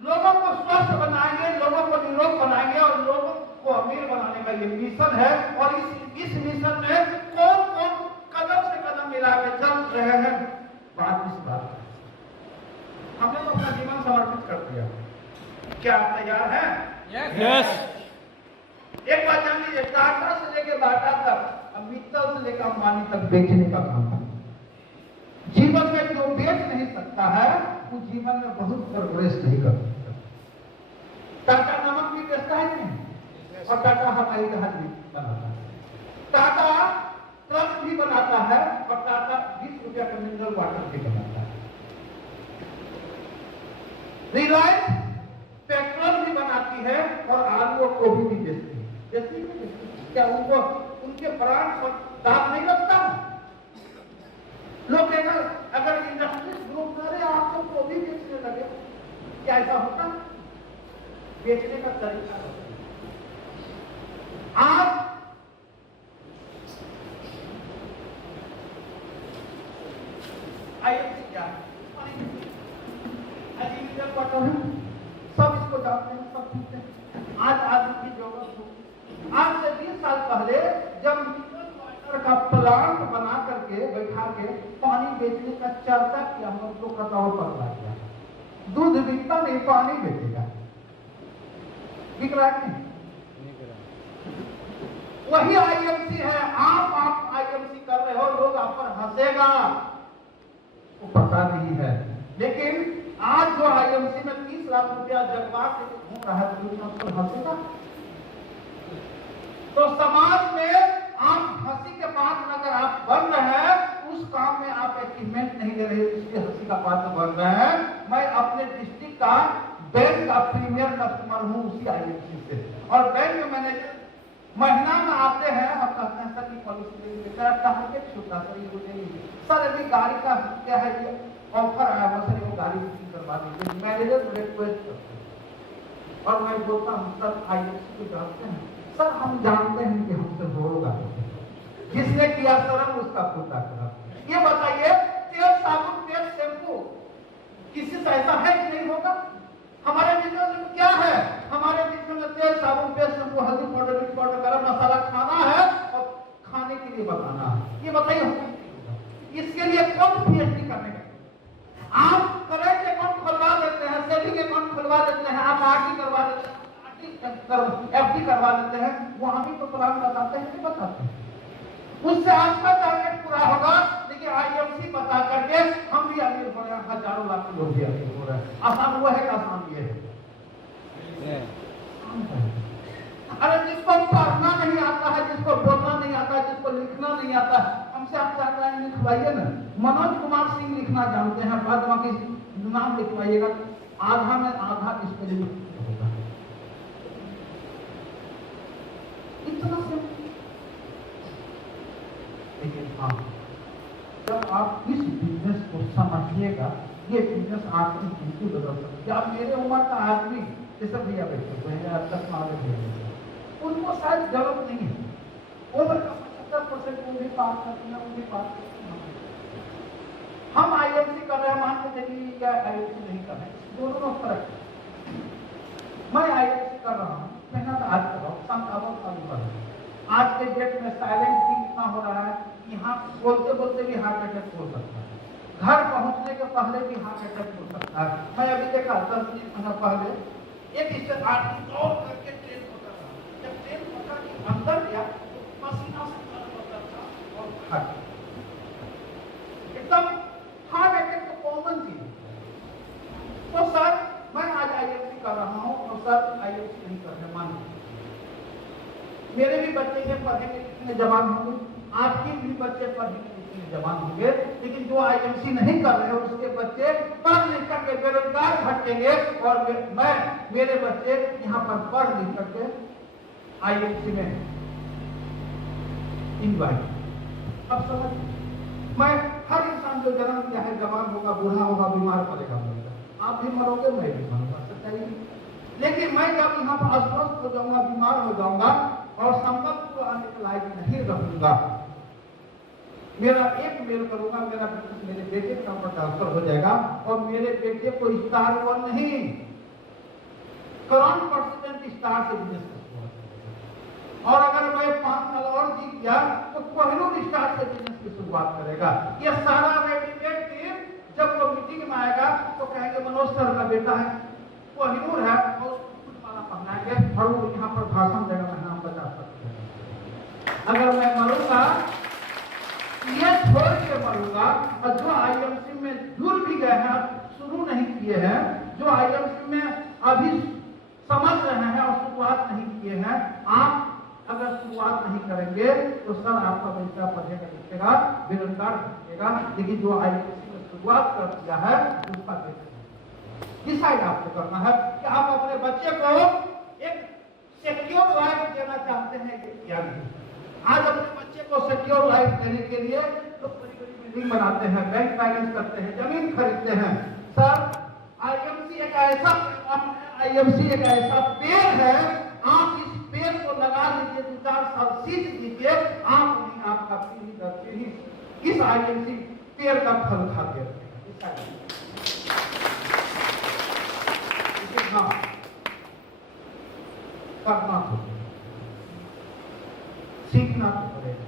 लोगों को स्वस्थ बनाएंगे, लोगों को निरोग बनाएंगे और लोगों को अमीर बनाने का ये मिशन है। और इस मिशन में कौन कौन कदम से कदम मिला के चल रहे हैं, बात इस बात है। हमने तो अपना जीवन समर्पित कर दिया। क्या आप तैयार हैं? यस। एक बात जान लीजिए, टाटा से लेकर बाटा तक, मित्तल से लेकर अंबानी तक बेचने का काम है। जीवन में जो बेच नहीं सकता है, वो जीवन में बहुत प्रोग्रेस नहीं कर सकता। टाटा नमक भी बेचता है नहीं, और टाटा हवाई जहाज भी बनाता है, टाटा ट्रक भी बनाता है, और टाटा 20 रुपया का मिनरल वाटर भी बनाता है। रिलायंस पेट्रोल भी बनाती है और आलू और गोभी भी बेचती है। क्या उनको उनके ब्रांड पर दाम नहीं लगता? लोग अगर इंडस्ट्रीज ग्रुप करे आपको गोभी बेचने लगे, क्या ऐसा होता? बेचने का तरीका होता है। आज IMC क्या है? सब इसको जानते हैं, सब पूछते हैं। आज आदमी की जरूरत हो। आज से 20 साल पहले जब वाटर का प्लांट बना करके बैठा के पानी बेचने का चर्चा किया, हम लोग तो कताओं पकड़ा गया। दूध बिकता नहीं, पानी बेचेगा, बिक रहा है नहीं? वही आईएमसी है। आप आईएमसी कर रहे हो, लोग आप पर हंसेगा, वो पता नहीं है। लेकिन आज जो आईएमसी में 30 लाख रुपया जगवा के घूम रहा है, तो उस पर हंसेगा। तो समाज में आप हंसी के पात्र अगर आप बन रहे हैं, उस काम में आप अचीवमेंट नहीं ले रहे, इसलिए हंसी का पात्र बन रहे हैं। मैं अपने डिस्ट्रिक्ट का बैंक का प्रीमियर कस्टमर हूँ उसी आईएमसी से, और बैंक मैनेजर महीना में आते हैं और कहते हैं सर ये पॉलिसी ले टारगेट छूटा सर, ये मुझे सर अभी गाड़ी का क्या है, ये ऑफर आया हुआ सर, वो गाड़ी बुकिंग करवा दीजिए। मैनेजर रिक्वेस्ट करते हैं और मैं बोलता हूँ सर आईएमसी को जानते हैं? सर हम जानते हैं कि हमसे होगा, जिसने किया शर्म उसका कुत्ता खराब। ये बताइए तेल साबुन तेल शैम्पू किसी से ऐसा है कि नहीं होगा? हमारे बिजनेस में क्या है? हमारे बिजनेस में तेल साबुन पेस्ट शैम्पू हल्दी पाउडर मिर्च पाउडर गरम मसाला खाना है और खाने के लिए बताना है। ये बताइए होगा? इसके लिए कौन पीएचडी करने का? आप करेंट अकाउंट खुलवा देते हैं, सेविंग अकाउंट खुलवा देते हैं, आप आरडी करवा देते हैं, एफडी करवा देते हैं, वहां भी तो प्लान बताते हैं, नहीं बताते हैं। उससे आपका टारगेट पूरा होगा, लेकिन आईएमसी बता करके हम भी अमीर हो रहे हैं, हजारों लाख लोग भी अमीर हो रहे हैं। आसान वो है, आसान ये है। अरे जिसको पढ़ना नहीं आता है, जिसको बोलना नहीं आता है, जिसको लिखना नहीं आता है, हमसे आप चाहते हैं लिखवाइए ना। मनोज कुमार सिंह लिखना जानते हैं, बाद बाकी नाम लिखवाइएगा, आधा में आधा स्पेलिंग होगा। इतना सिंपल। लेकिन हाँ, जब आप इस बिजनेस को समझिएगा, ये बिजनेस आपकी जिंदगी बदल सकती है। आप मेरे उम्र का आदमी जैसे भैया बैठे हुए हैं, अब तक मारे भैया, उनको शायद जरूरत नहीं है। उम्र का 75% वो भी पार करते हैं, वो भी पार करते हैं। हम आईएमसी कर रहे हैं, मान के चलिए, या आईएमसी नहीं कर रहे हैं, दोनों में फर्क है। मैं आईएमसी कर रहा हूँ, मेहनत आज कर रहा हूँ, संतावन साल कर रहा हूँ। आज के डेट में साइलेंट थिंग इतना हो रहा है, यहाँ बोलते बोलते भी हार्ट अटैक हो सकता है, घर पहुंचने के पहले भी हार्ट अटैक हो सकता है। मैं अभी देखा 10 महीना पहले एक स्टेट आदमी दौड़ करके ट्रेन पकड़ रहा, जब ट्रेन पकड़ के अंदर गया तो पसीना से तर था और हार्ट एकदम हार्ट अटैक तो कॉमन थी। तो सर मैं आज आईएमसी कर रहा हूँ और सर आईएमसी नहीं करने मान, मेरे भी बच्चे के पढ़ेंगे लिखने जवान होंगे, आपके भी बच्चे पढ़ेंगे लिखने जवान होंगे, लेकिन जो आईएमसी नहीं कर रहे हैं उसके बच्चे पढ़ लिख करके बेरोजगार भटकेंगे, और मेरे बच्चे यहाँ पर पढ़ लिख करके आईएमसी में इनवाइट। अब समझ, मैं हर इंसान जो जन्म लिया है, जवान होगा, बूढ़ा होगा, बीमार पड़ेगा, मरेगा, आप भी मरोगे, मैं भी मरूंगा, सच्चाई। लेकिन मैं जब यहाँ पर अस्वस्थ हो जाऊंगा, बीमार हो जाऊंगा और संपत्ति को आने के लायक नहीं रहूंगा, मेरा एक मेल करूंगा, मेरा मेरे बेटे के नाम पर ट्रांसफर हो जाएगा और मेरे बेटे को स्टार वन नहीं, करोड़ परसेंट स्टार से बिजनेस करूंगा। और अगर मैं 5 साल और जीत गया तो कोहिनूर स्टार से बिजनेस की शुरुआत करेगा। ये सारा रेडीमेड टीम जब वो मीटिंग में आएगा तो कहेंगे मनोज सर का बेटा है, कोहिनूर है, और उसको माला पहनाएंगे और वो यहाँ पर भाषण देगा, मैं नाम बता सकता हूँ। अगर मैं मरूंगा, ये छोड़ के मरूंगा, और जो आईएमसी में जुड़ भी गए हैं, शुरू नहीं किए हैं, जो आईएमसी में अभी समझ रहे हैं और शुरुआत नहीं किए हैं, आप अगर शुरुआत नहीं करेंगे तो सर आपका बच्चा पढ़ेगा लिखेगा, बेरोजगार बनेगा। लेकिन जो आईएमसी में शुरुआत कर दिया है उसका डिसाइड आपको करना है कि आप अपने बच्चे को एक सिक्योर लाइफ देना चाहते हैं या नहीं। आज अपने बच्चे को सिक्योर लाइफ देने के लिए तो बड़ी-बड़ी बिल्डिंग बनाते हैं, बैंक बैलेंस करते हैं, जमीन खरीदते हैं। सर आईएमसी एक ऐसा पेड़ है, आप इस पेड़ को लगा लीजिए, 2-4 साल सींच दीजिए, आप नहीं, आपका पीढ़ी दर पीढ़ी इस आईएमसी पेड़ का फल खाते रहेगा। हाँ, करना तो सीखना तो पड़ेगा,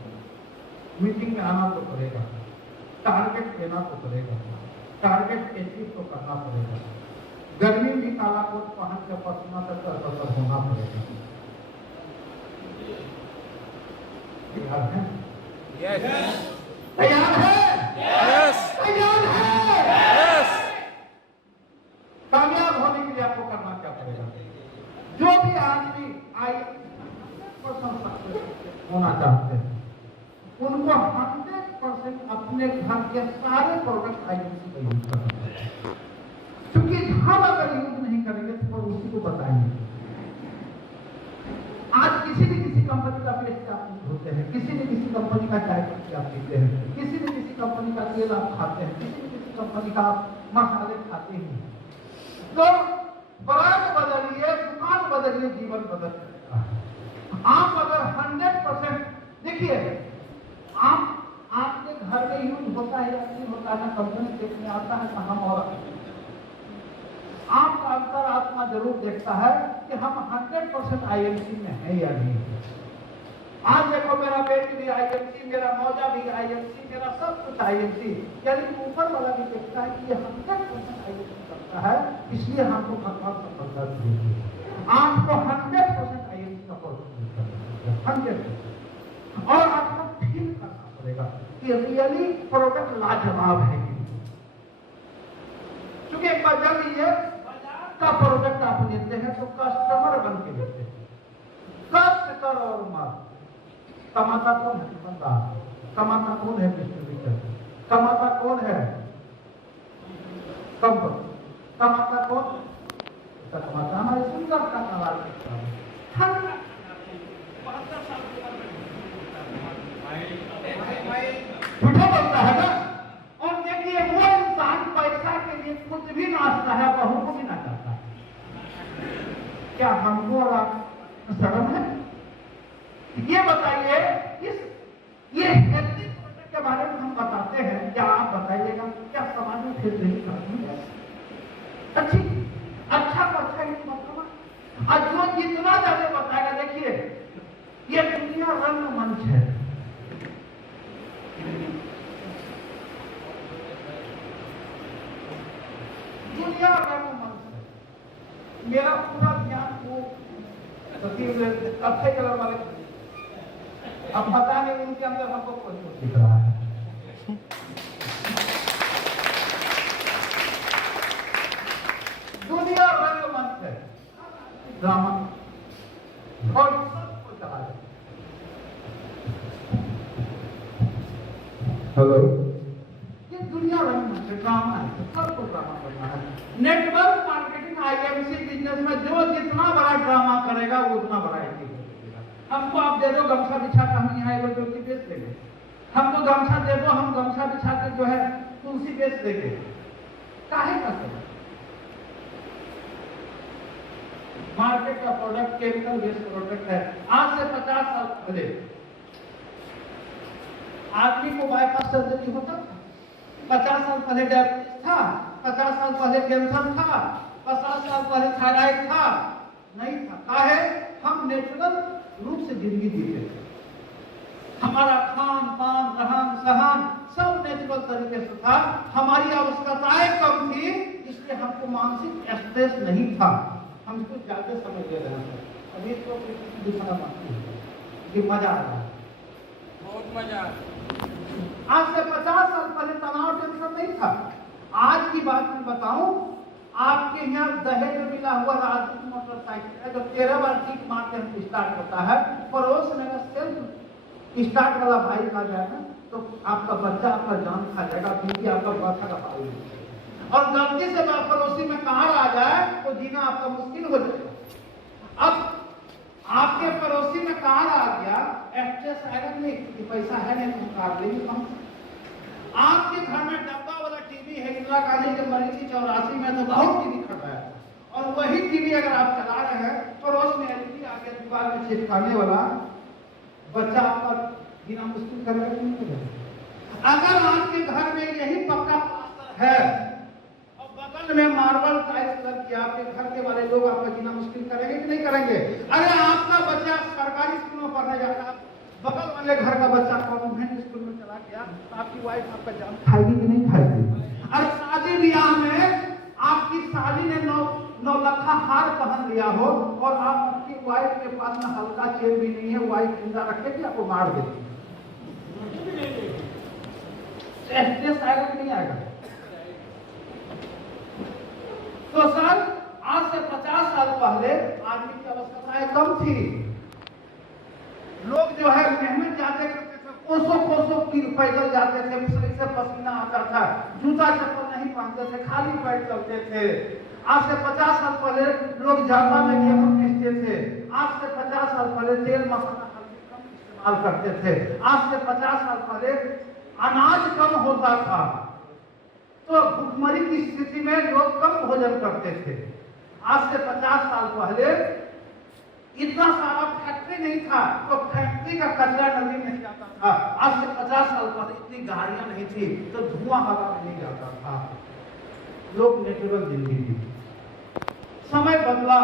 मीटिंग में आना तो पड़ेगा, टारगेट देना तो पड़ेगा, टारगेट अचीव तो करना पड़ेगा। गर्मी में काला कोट पहन के पसीना तक असर होना पड़ेगा। तैयार है? तैयार है? तैयार है? कामयाब होने के लिए आपको करना क्या पड़ेगा? जो भी आदमी होना चाहते हैं उनको 100% अपने घर के सारे प्रोडक्ट आईएमसी का यूज करना चाहिए, क्योंकि हम अगर यूज नहीं करेंगे तो पड़ोसी को बताएंगे। आज किसी न किसी कंपनी का पेस्ट आप धोते हैं, किसी न किसी कंपनी का चाय पत्ती आप पीते हैं, किसी न किसी कंपनी का तेल आप खाते हैं, किसी न किसी कंपनी का मसाले खाते हैं। तो ब्रांड बदलिए, दुकान बदलिए, जीवन बदल सकता है। आप अगर 100% देखिए, आपके घर में यूज होता है या नहीं होता है, कंपनी देखने आता है तो हम और आपका अंतरात्मा जरूर देखता है कि हम 100% आईएमसी में है या नहीं। आज देखो मेरा बेटी भी आईएमसी, मेरा मौजा भी आईएमसी, मेरा सब कुछ आईएमसी, यानी ऊपर वाला भी देखता है कि ये 100% आईएमसी करता है, इसलिए हमको भगवान सफलता दीजिए। आपको 100% आईएमसी का प्रोडक्ट करना है, 100%, और आपको फील करना पड़ेगा कि रियली प्रोडक्ट लाजवाब है। क्योंकि एक बार जब ये का प्रोडक्ट आप लेते हैं तो कस्टमर बन के लेते हैं, कष्ट कर और मर। कमाता कौन है? दुकानदार। कमाता कौन है? डिस्ट्रीब्यूटर। कमाता कौन है? कंपनी। कमाता कौन? कमाता हमारे सुंदर का सवाल झूठा बोलता है ना। और देखिए वो इंसान पैसा के लिए खुद भी नाचता है, बहू को भी नाचता है। क्या हमको और आप शर्म है? ये बताइए, ये हेल्थी प्रोडक्ट के बारे में हम बताते हैं, क्या आप बताइएगा क्या समाज में फिर नहीं करती है? अच्छा तो अच्छा ही बताना। और जो जितना ज्यादा बताएगा, देखिए ये दुनिया रंगमंच है। दुनिया रंगमंच है। मेरा पूरा ध्यान वो अच्छे कलर वाले, अब पता नहीं उनके अंदर हमको कुछ दिख रहा है। दुनिया रंगमंच है, ड्रामा और सबको चला है। हेलो, ये दुनिया रंगमंच है, ड्रामा है, सबको ड्रामा करना है। नेटवर्क मार्केटिंग आईएमसी बिजनेस में जो जितना बड़ा ड्रामा करेगा वो उतना बड़ा है। हमको आप दे दो गमछा बिछा के, हम यहाँ एगो तुलसी बेच देंगे। हमको गमछा दे दो, हम गमछा बिछा के जो है तुलसी बेच देंगे। काहे का सब मार्केट का प्रोडक्ट केमिकल बेस्ड प्रोडक्ट है। आज से 50 साल पहले आदमी को बाईपास सर्जरी होता था, 50 साल पहले डायबिटीज था, 50 साल पहले कैंसर था, 50 साल पहले थायराइड था, नहीं था। काहे? हम नेचुरल रूप से जिंदगी जीते थे। हमारा खान पान रहन सहन सब नेचुरल तरीके से था। हमारी आवश्यकताएं कम थी, इसलिए हमको मानसिक स्ट्रेस नहीं था। हम कुछ ज्यादा समझ ले रहे हैं। अभी तो दूसरा बात ये मजा आ रहा है, बहुत मजा। आज से 50 साल पहले तनाव टेंशन नहीं था। आज की बात मैं बताऊं, आपके यहाँ दहेज में मिला हुआ राजपूत मोटरसाइकिल है, जो 13 बार किक मारते हैं स्टार्ट होता है। पड़ोस में सेल्फ स्टार्ट वाला भाई आ जाएगा तो आपका बच्चा आपका जान खा जाएगा, क्योंकि आपका बच्चा का पानी और गलती से पड़ोसी में कार आ जाए तो जीना आपका मुश्किल हो जाएगा। अब आपके पड़ोसी में कार आ गया, एक्ट्रेस आएगा नहीं कि पैसा है नहीं तो कार लेंगे हम। आपके घर में डब्बा वाला टीवी है, इंदिरा गांधी के मरी थी 84 में, तो बहुत टीवी खड़ा है, और वही टीवी अगर आप चला रहे हैं, पड़ोस में एलईडी आ गया दीवार में चिपकाने वाला, बच्चा आपका जीना मुश्किल करेगा। अगर आपके घर में यही पक्का प्लास्टर है और बगल में मार्बल टाइल्स लग गया, आपके घर के वाले लोग आपका जीना मुश्किल करेंगे कि नहीं करेंगे? अरे आपका बच्चा सरकारी स्कूल में पढ़ने जाता है, बगल वाले घर का बच्चा कॉन्वेंट स्कूल में चला गया, तो आपकी वाइफ आपका जान खाएगी कि नहीं खाएगी? अरे शादी ब्याह में आपकी साली ने नौलखा हार पहन लिया हो और आप आपकी वाइफ के पास में हल्का चेन भी नहीं है, वाइफ जिंदा रखेगी आपको मार देगी, स्ट्रेस आएगा कि नहीं आएगा? तो सर आज से 50 साल पहले आदमी की आवश्यकताएं कम थी, लोग जो है मेहनत जाते करते थे, कोसों की पैदल जाते थे, शरीर से पसीना आता था, जूता चप्पल नहीं पहनते थे, खाली पैर चलते थे। आज से 50 साल पहले लोग जाता में गेहूं पीसते थे, आज से 50 साल पहले तेल मसाला हल्दी कम इस्तेमाल करते थे, आज से 50 साल पहले अनाज कम होता था, तो भुखमरी की स्थिति में लोग कम भोजन करते थे। आज से 50 साल पहले इतना सारा फैक्ट्री नहीं था, तो फैक्ट्री का कचरा नदी में नहीं जाता था। आज से 50 साल पहले इतनी गाड़ियां नहीं थी, तो धुआं हवा में नहीं जाता था, लोग नेचुरल जिंदगी जी। समय बदला,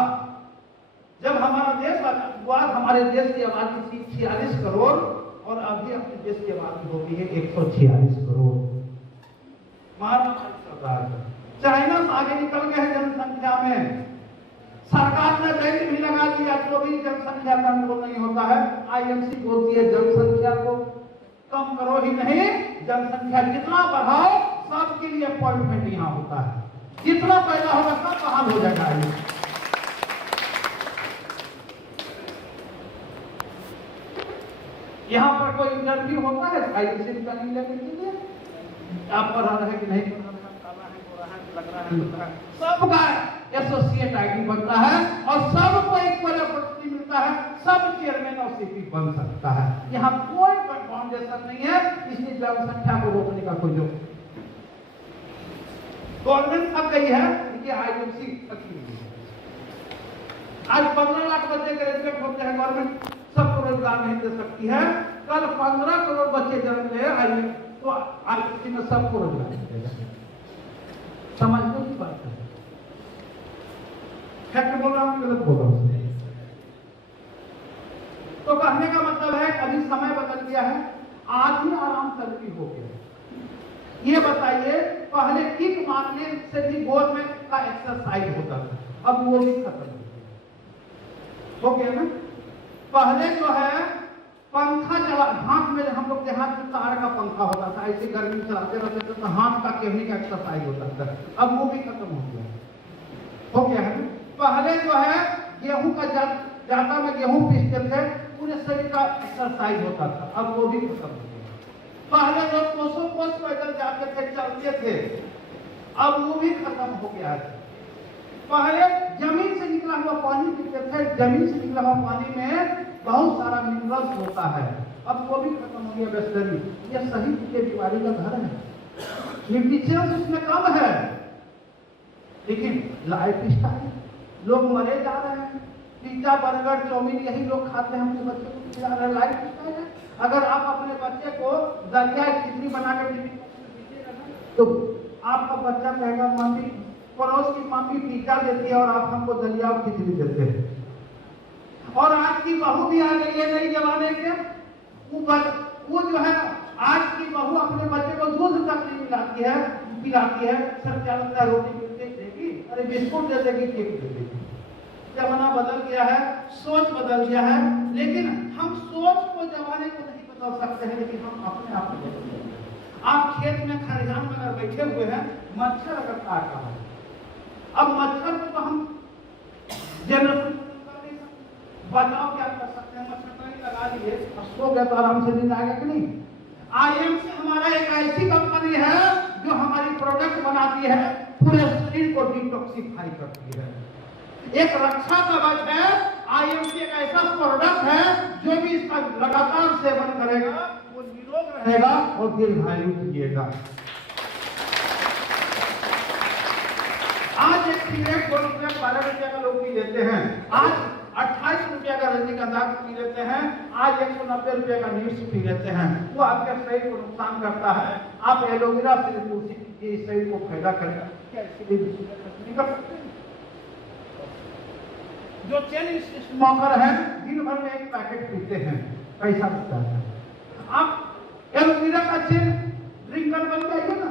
जब हमारा देश आजाद हुआ, हमारे देश की आबादी थी 46 करोड़ और अभी अपने देश की आबादी हो गई है 146 करोड़। महात्मा सरकार चाइना से आगे निकल गए जनसंख्या में, सरकार ने बैंक भी लगा दिया तो भी जनसंख्या कंट्रोल नहीं होता है। आईएमसी बोलती है जनसंख्या को कम करो ही नहीं, जनसंख्या जितना बढ़ाओ सबके लिए अपॉइंटमेंट यहाँ होता है, जितना पैदा होगा सब बहाल हो जाएगा। यहाँ पर कोई इंटरव्यू होता है आईएमसी का नहीं लेने के लिए, आप पढ़ा रहे कि नहीं पढ़ा रहे, काला है, गोरा है, लग रहा है, लग रहा है, सबका एसोसिएट आईडी बनता है और सबको इक्वल अपॉर्चुनिटी मिलता है, सब चेयरमैन और सीपी बन सकता है। यहाँ कोई फाउंडेशन नहीं है, इसलिए जनसंख्या को रोकने का कोई जो गवर्नमेंट अब गई है कि आईएमसी आज 15 लाख बच्चे ग्रेजुएट होते हैं, गवर्नमेंट सबको रोजगार नहीं दे सकती है। कल 15 करोड़ बच्चे जन्म ले आइए तो आईएमसी में सबको रोजगार मिलेगा। समझने की बात है, फैक्ट बोल रहा हूं गलत बोल रहा हूं? तो कहने का मतलब है अभी समय बदल गया है, आदमी आराम तलबी हो गया। ये बताइए पहले किक मारने से भी गोल में का एक्सरसाइज होता था, अब वो भी खत्म हो गया ना। पहले जो है पंखा चला, हाथ में हम लोग के हाथ में तार का पंखा होता था, ऐसे गर्मी चलाते रहते थे तो हाथ का केवनी का एक्सरसाइज होता था, अब वो भी खत्म हो गया। हो गया है। पहले जो है गेहूं का जाता में गेहूं पीसते थे, पूरे शरीर का एक्सरसाइज होता था, अब वो भी खत्म हो गया। पहले लोग कोसों कोस पैदल जाते थे, चलते थे, अब वो भी खत्म हो गया है। पहले जमीन से निकला हुआ पानी पीते थे, जमीन से निकला हुआ पानी में बहुत सारा मिनरल्स होता है, अब वो भी खत्म हो गया। बेस्टरी ये सही के बीमारी का घर है, न्यूट्रिशंस उसमें कम है, लेकिन लाइफ स्टाइल लोग मरे जा रहे हैं, पिज्जा बर्गर चाउमीन यही लोग खाते हैं, अपने बच्चों को खिला रहे हैं, लाइफ स्टाइल है। अगर आप अपने बच्चे को दलिया खिचड़ी बना के दीजिएगा तो आपका बच्चा कहेगा मम्मी, पड़ोस की मम्मी पिज्जा देती है और आप हमको दलिया और खिचड़ी देते हैं। और आज की बहू भी आ गई है नई जमाने के, वो जो है आज की बहू अपने बच्चे को दूध तक नहीं पिलाती है, सर क्या लगता है रोटी देगी, अरे बिस्कुट दे देगी, केक दे देगी। जमाना बदल गया है, सोच बदल गया है, लेकिन हम सोच को जमाने को नहीं बदल सकते हैं, लेकिन हम अपने आप को बदल सकते हैं। आप खेत में खरिहान में अगर बैठे हुए हैं, मच्छर अगर काट रहा है, अब मच्छर को तो हम जनरेशन बताओ क्या कर सकते हैं, मच्छरदानी लगा दिए, सो गया तो आराम से नींद आएगा कि नहीं। आईएमसी हमारा एक ऐसी कंपनी है जो हमारी प्रोडक्ट बनाती है, पूरे शरीर को डिटॉक्सिफाई करती है, एक रक्षा कवच है। आईएमसी एक ऐसा प्रोडक्ट है जो भी इसका लगातार सेवन करेगा वो निरोग रहेगा और दीर्घायु जिएगा। आज एक सिगरेट 2 रुपया 12 रुपया का लोग पी लेते हैं, आज 28 रुपया का रजनीगंधा पी लेते हैं, आज 190 रुपया का नीड्स पी लेते हैं, वो आपके शरीर को नुकसान करता है। आप एलोवेरा से तुलसी के शरीर को फायदा करेगा, क्या इसके लिए नहीं कर सकते? जो चेन स्मोकर है दिन भर में एक पैकेट पीते हैं, पैसा लगता है। आप एलोवेरा का चेन ड्रिंकर बन जाइए ना।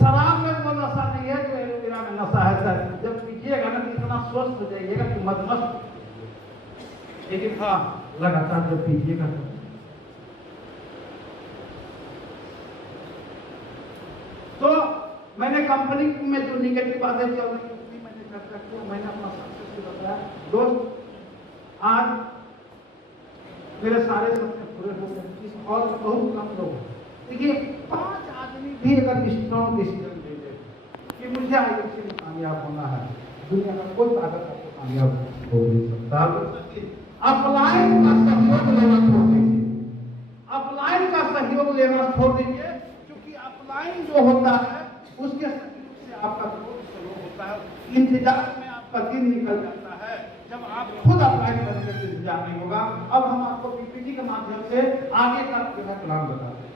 शराब में वो नशा नहीं है जो एलोवेरा में नशा है सर। जब पीजिएगा ना तो इतना स्वस्थ हो जाइएगा कि मस्त। लेकिन हाँ, लगातार जब पीजिएगा तो मैंने कंपनी में जो निगेटिव बातें चल रही थी मैंने चर्चा किया, मैंने अपना सक्सेस बताया। दोस्त आज मेरे सारे सपने पूरे हो गए। इस हॉल में बहुत कम लोग हैं। देखिए 5 आदमी भी अगर स्ट्रॉन्ग डिसीजन ले ले कि मुझे आईएलटीएस में कामयाब होना है, दुनिया का कोई ताकत आपको कामयाब हो नहीं सकता। अपलाइन का सहयोग लेना छोड़ दीजिए। अपलाइन का सहयोग लेना छोड़ दीजिए, क्योंकि अपलाइन जो होता है उसके सहयोग से आपका ग्रोथ शुरू होता है। इंतजार में आपका दिन निकल जाता है जब आप खुद अपलाइन करने का इंतजार नहीं होगा। अब हम आपको पीपीटी के माध्यम से आगे का प्लान बताते हैं।